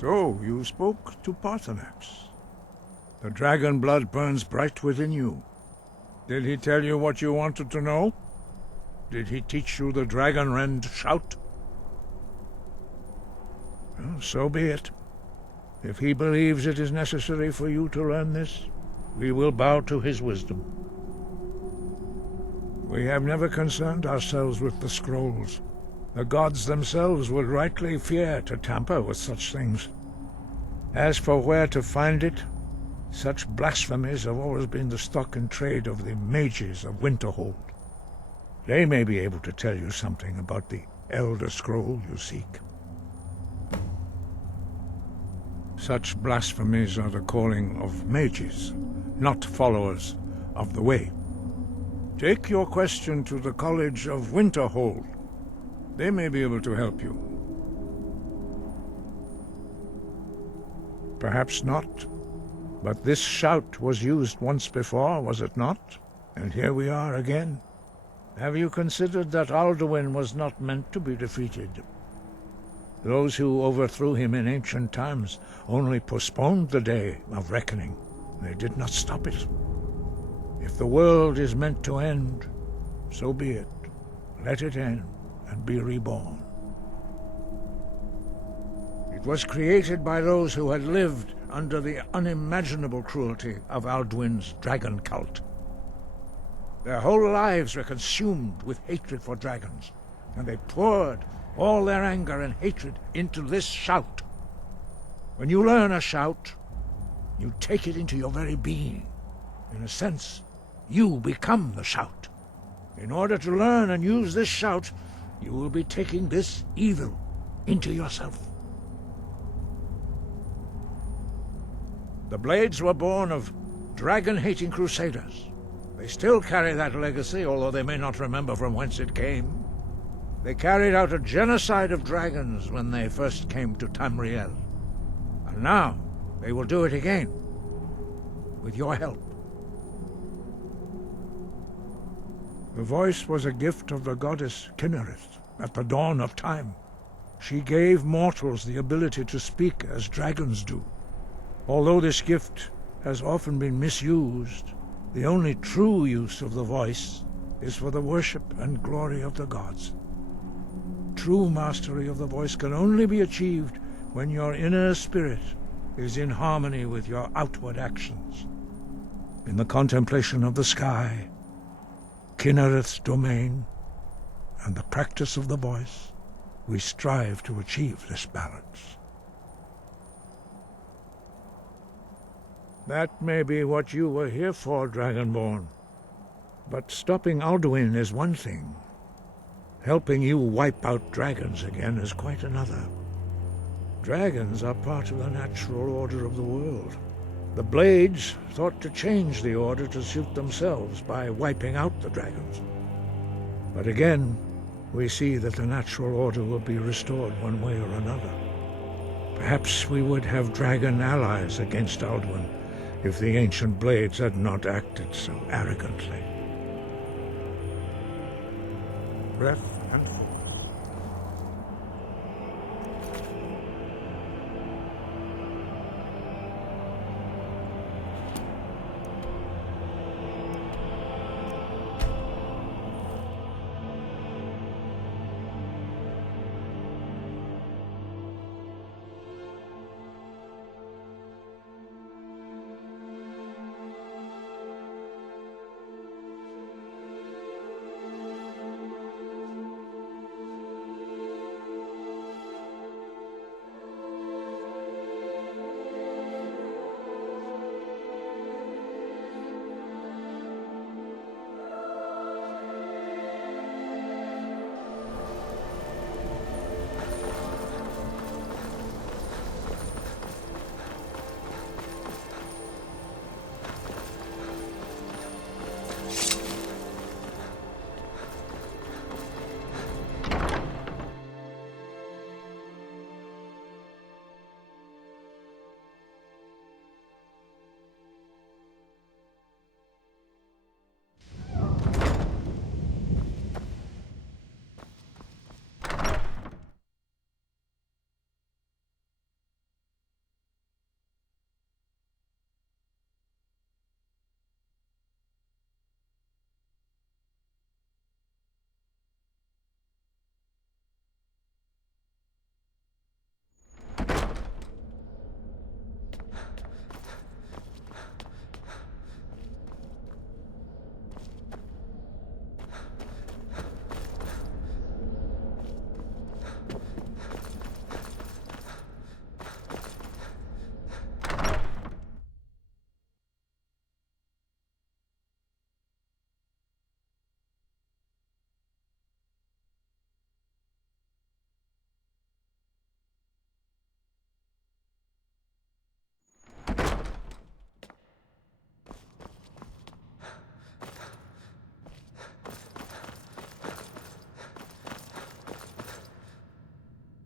So, you spoke to Paarthurnax. The dragon blood burns bright within you. Did he tell you what you wanted to know? Did he teach you the dragon rend shout? Well, so be it. If he believes it is necessary for you to learn this, we will bow to his wisdom. We have never concerned ourselves with the scrolls. The gods themselves would rightly fear to tamper with such things. As for where to find it, such blasphemies have always been the stock and trade of the mages of Winterhold. They may be able to tell you something about the Elder Scroll you seek. Such blasphemies are the calling of mages, not followers of the Way. Take your question to the College of Winterhold. They may be able to help you. Perhaps not. But this shout was used once before, was it not? And here we are again. Have you considered that Alduin was not meant to be defeated? Those who overthrew him in ancient times only postponed the day of reckoning. They did not stop it. If the world is meant to end, so be it. Let it end and be reborn. It was created by those who had lived under the unimaginable cruelty of Alduin's dragon cult. Their whole lives were consumed with hatred for dragons, and they poured all their anger and hatred into this shout. When you learn a shout, you take it into your very being. In a sense, you become the shout. In order to learn and use this shout, you will be taking this evil into yourself. The Blades were born of dragon-hating crusaders. They still carry that legacy, although they may not remember from whence it came. They carried out a genocide of dragons when they first came to Tamriel. And now, they will do it again, with your help. The voice was a gift of the goddess Kinnereth at the dawn of time. She gave mortals the ability to speak as dragons do. Although this gift has often been misused, the only true use of the voice is for the worship and glory of the gods. True mastery of the voice can only be achieved when your inner spirit is in harmony with your outward actions. In the contemplation of the sky, Kinnereth's domain, and the practice of the voice, we strive to achieve this balance. That may be what you were here for, Dragonborn. But stopping Alduin is one thing. Helping you wipe out dragons again is quite another. Dragons are part of the natural order of the world. The Blades thought to change the order to suit themselves by wiping out the dragons. But again, we see that the natural order will be restored one way or another. Perhaps we would have dragon allies against Alduin if the ancient Blades had not acted so arrogantly. Breath and forth.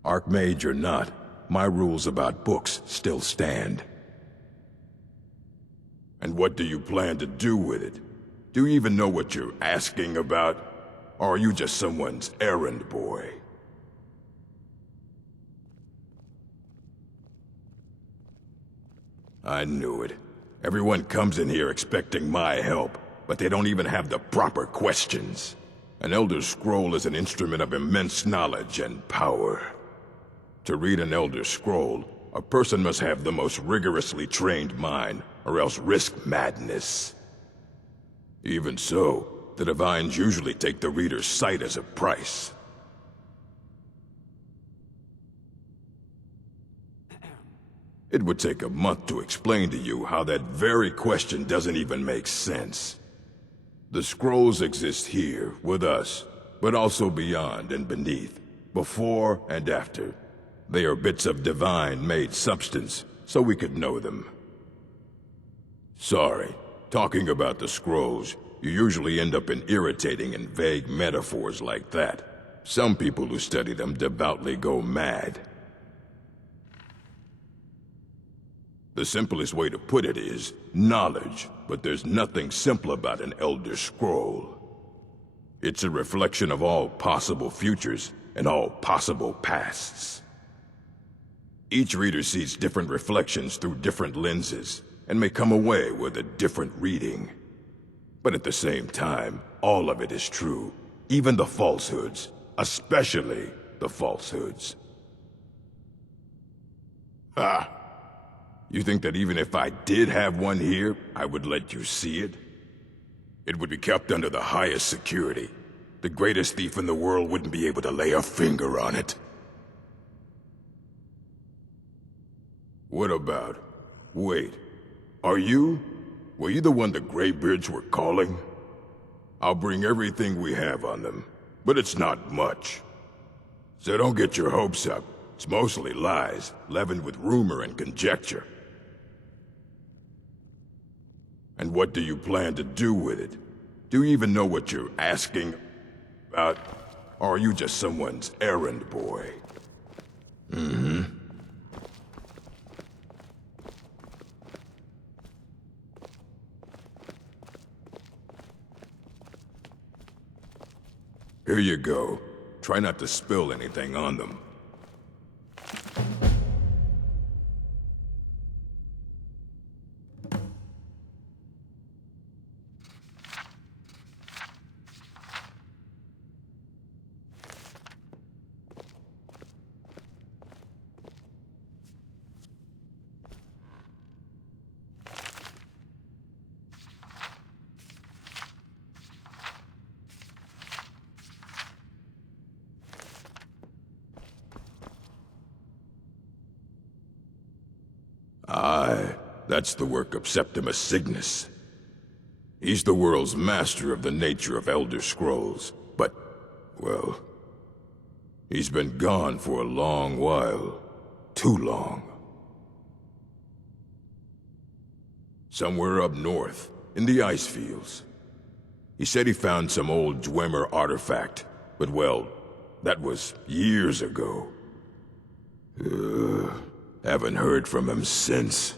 Archmage or not, my rules about books still stand. And what do you plan to do with it? Do you even know what you're asking about? Or are you just someone's errand boy? I knew it. Everyone comes in here expecting my help, but they don't even have the proper questions. An Elder Scroll is an instrument of immense knowledge and power. To read an Elder Scroll, a person must have the most rigorously trained mind, or else risk madness. Even so, the Divines usually take the reader's sight as a price. It would take a month to explain to you how that very question doesn't even make sense. The scrolls exist here, with us, but also beyond and beneath, before and after. They are bits of divine-made substance, so we could know them. Sorry, talking about the scrolls, you usually end up in irritating and vague metaphors like that. Some people who study them devoutly go mad. The simplest way to put it is knowledge, but there's nothing simple about an Elder Scroll. It's a reflection of all possible futures and all possible pasts. Each reader sees different reflections through different lenses, and may come away with a different reading. But at the same time, all of it is true, even the falsehoods, especially the falsehoods. Ah! You think that even if I did have one here, I would let you see it? It would be kept under the highest security. The greatest thief in the world wouldn't be able to lay a finger on it. What about... Wait. Were you the one the Greybeards were calling? I'll bring everything we have on them, but it's not much. So don't get your hopes up. It's mostly lies, leavened with rumor and conjecture. And what do you plan to do with it? Do you even know what you're asking about? Or are you just someone's errand boy? Mm-hmm. Here you go. Try not to spill anything on them. Aye, that's the work of Septimus Cygnus. He's the world's master of the nature of Elder Scrolls, but, well, he's been gone for a long while. Too long. Somewhere up north, in the ice fields. He said he found some old Dwemer artifact, but well, that was years ago. Haven't heard from him since.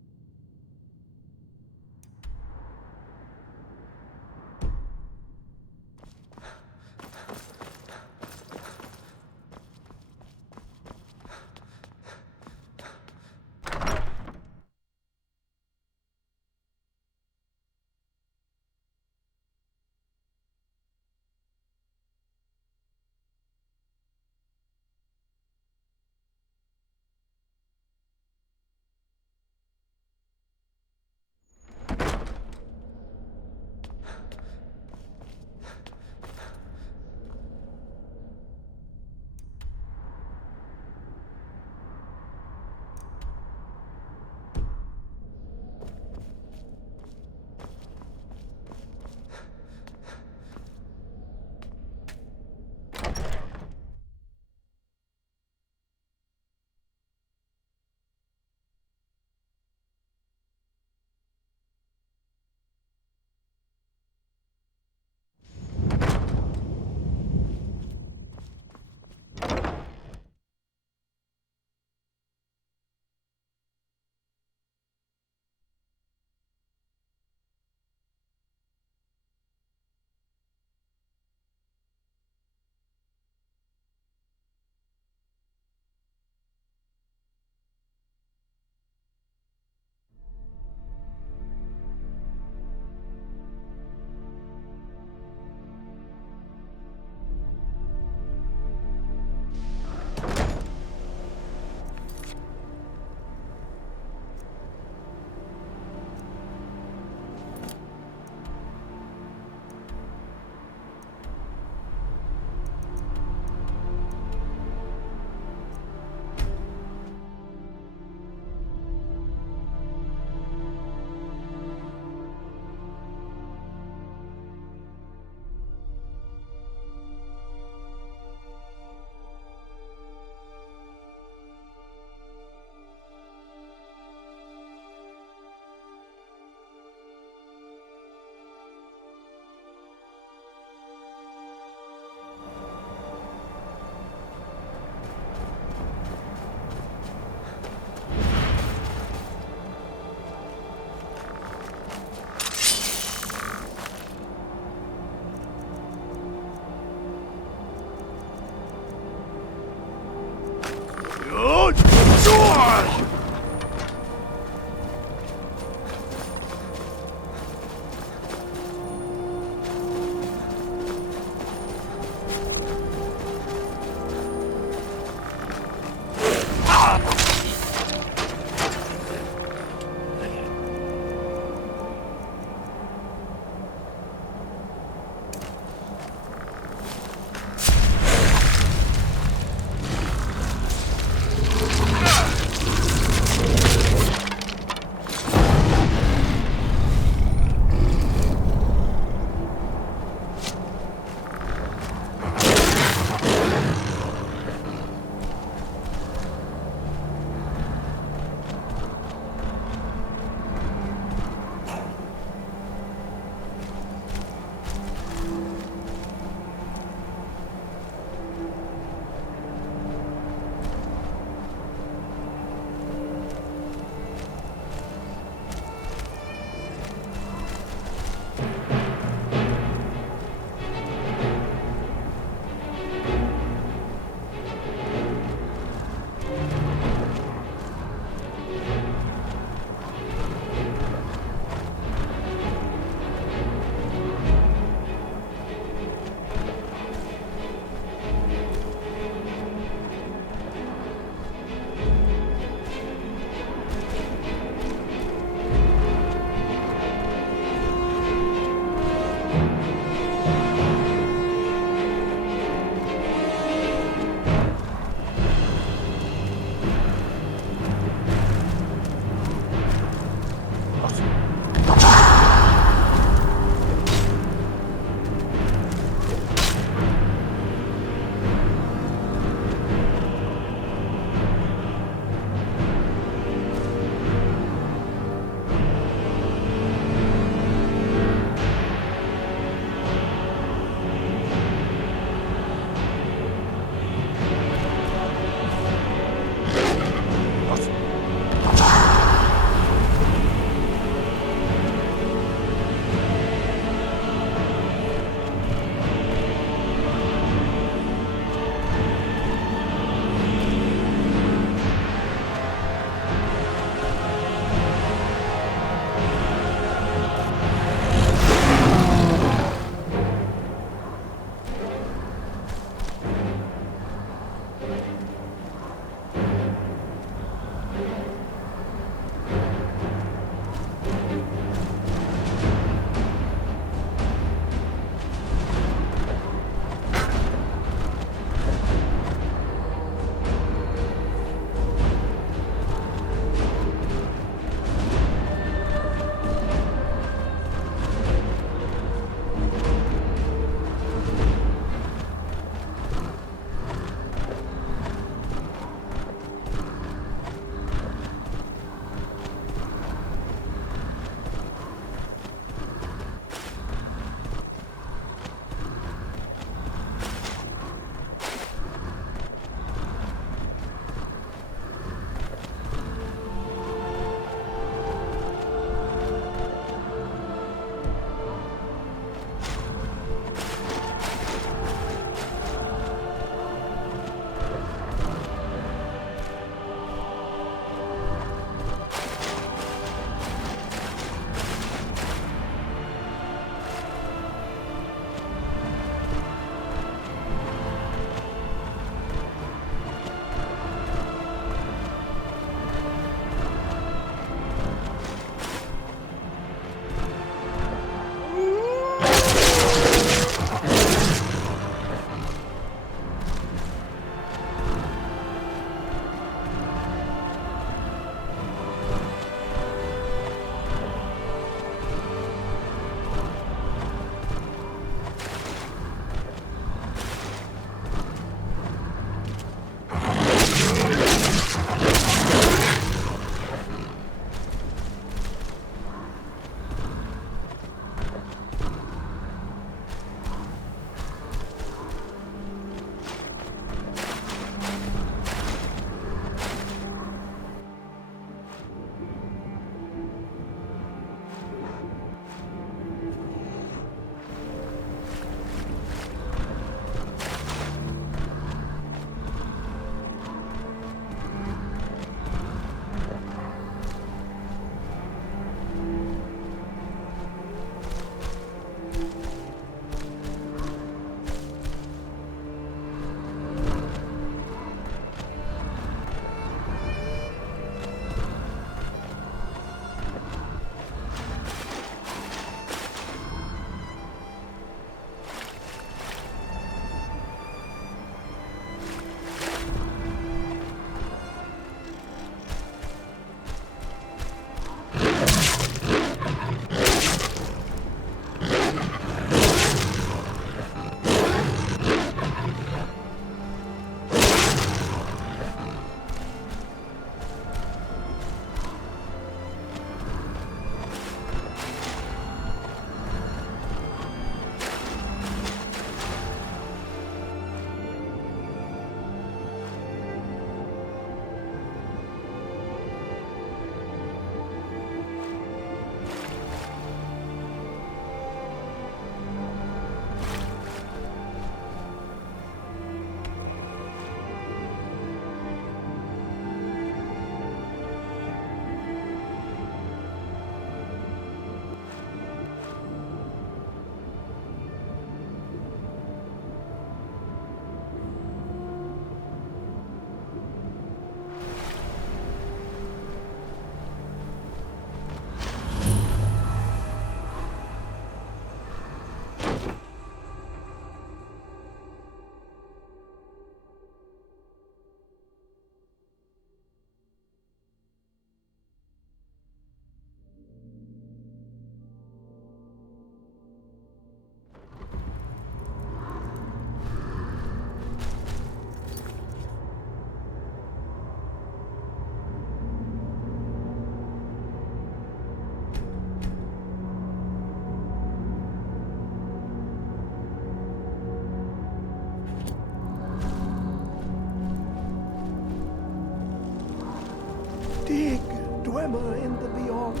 Dwemer in the beyond.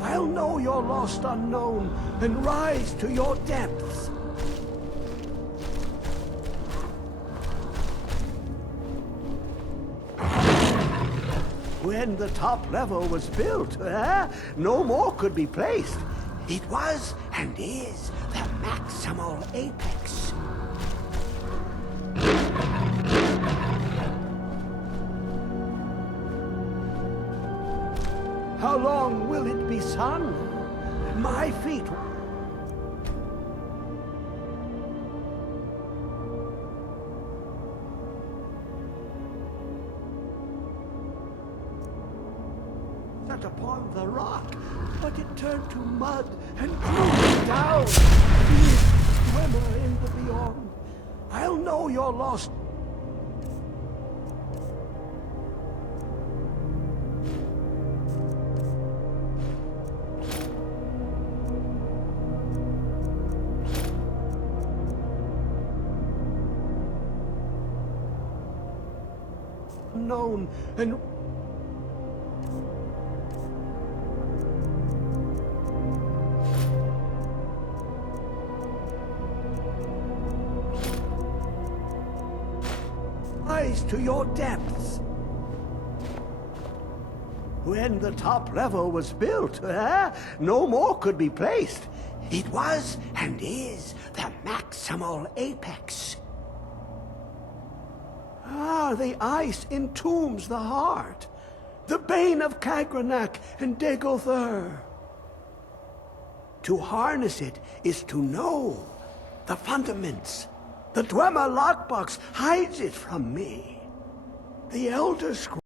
I'll know your lost unknown and rise to your depths. When the top level was built, no more could be placed. It was and is the maximal apex. How long will it be sung? My feet... set upon the rock, but it turned to mud and drew me down. Swimmer in the beyond, I'll know your lost... known and rise to your depths. When the top level was built, no more could be placed. It was and is the maximal apex. Ah, the ice entombs the heart, the bane of Kagranak and Degolthur. To harness it is to know the fundaments. The Dwemer lockbox hides it from me. The Elder Scroll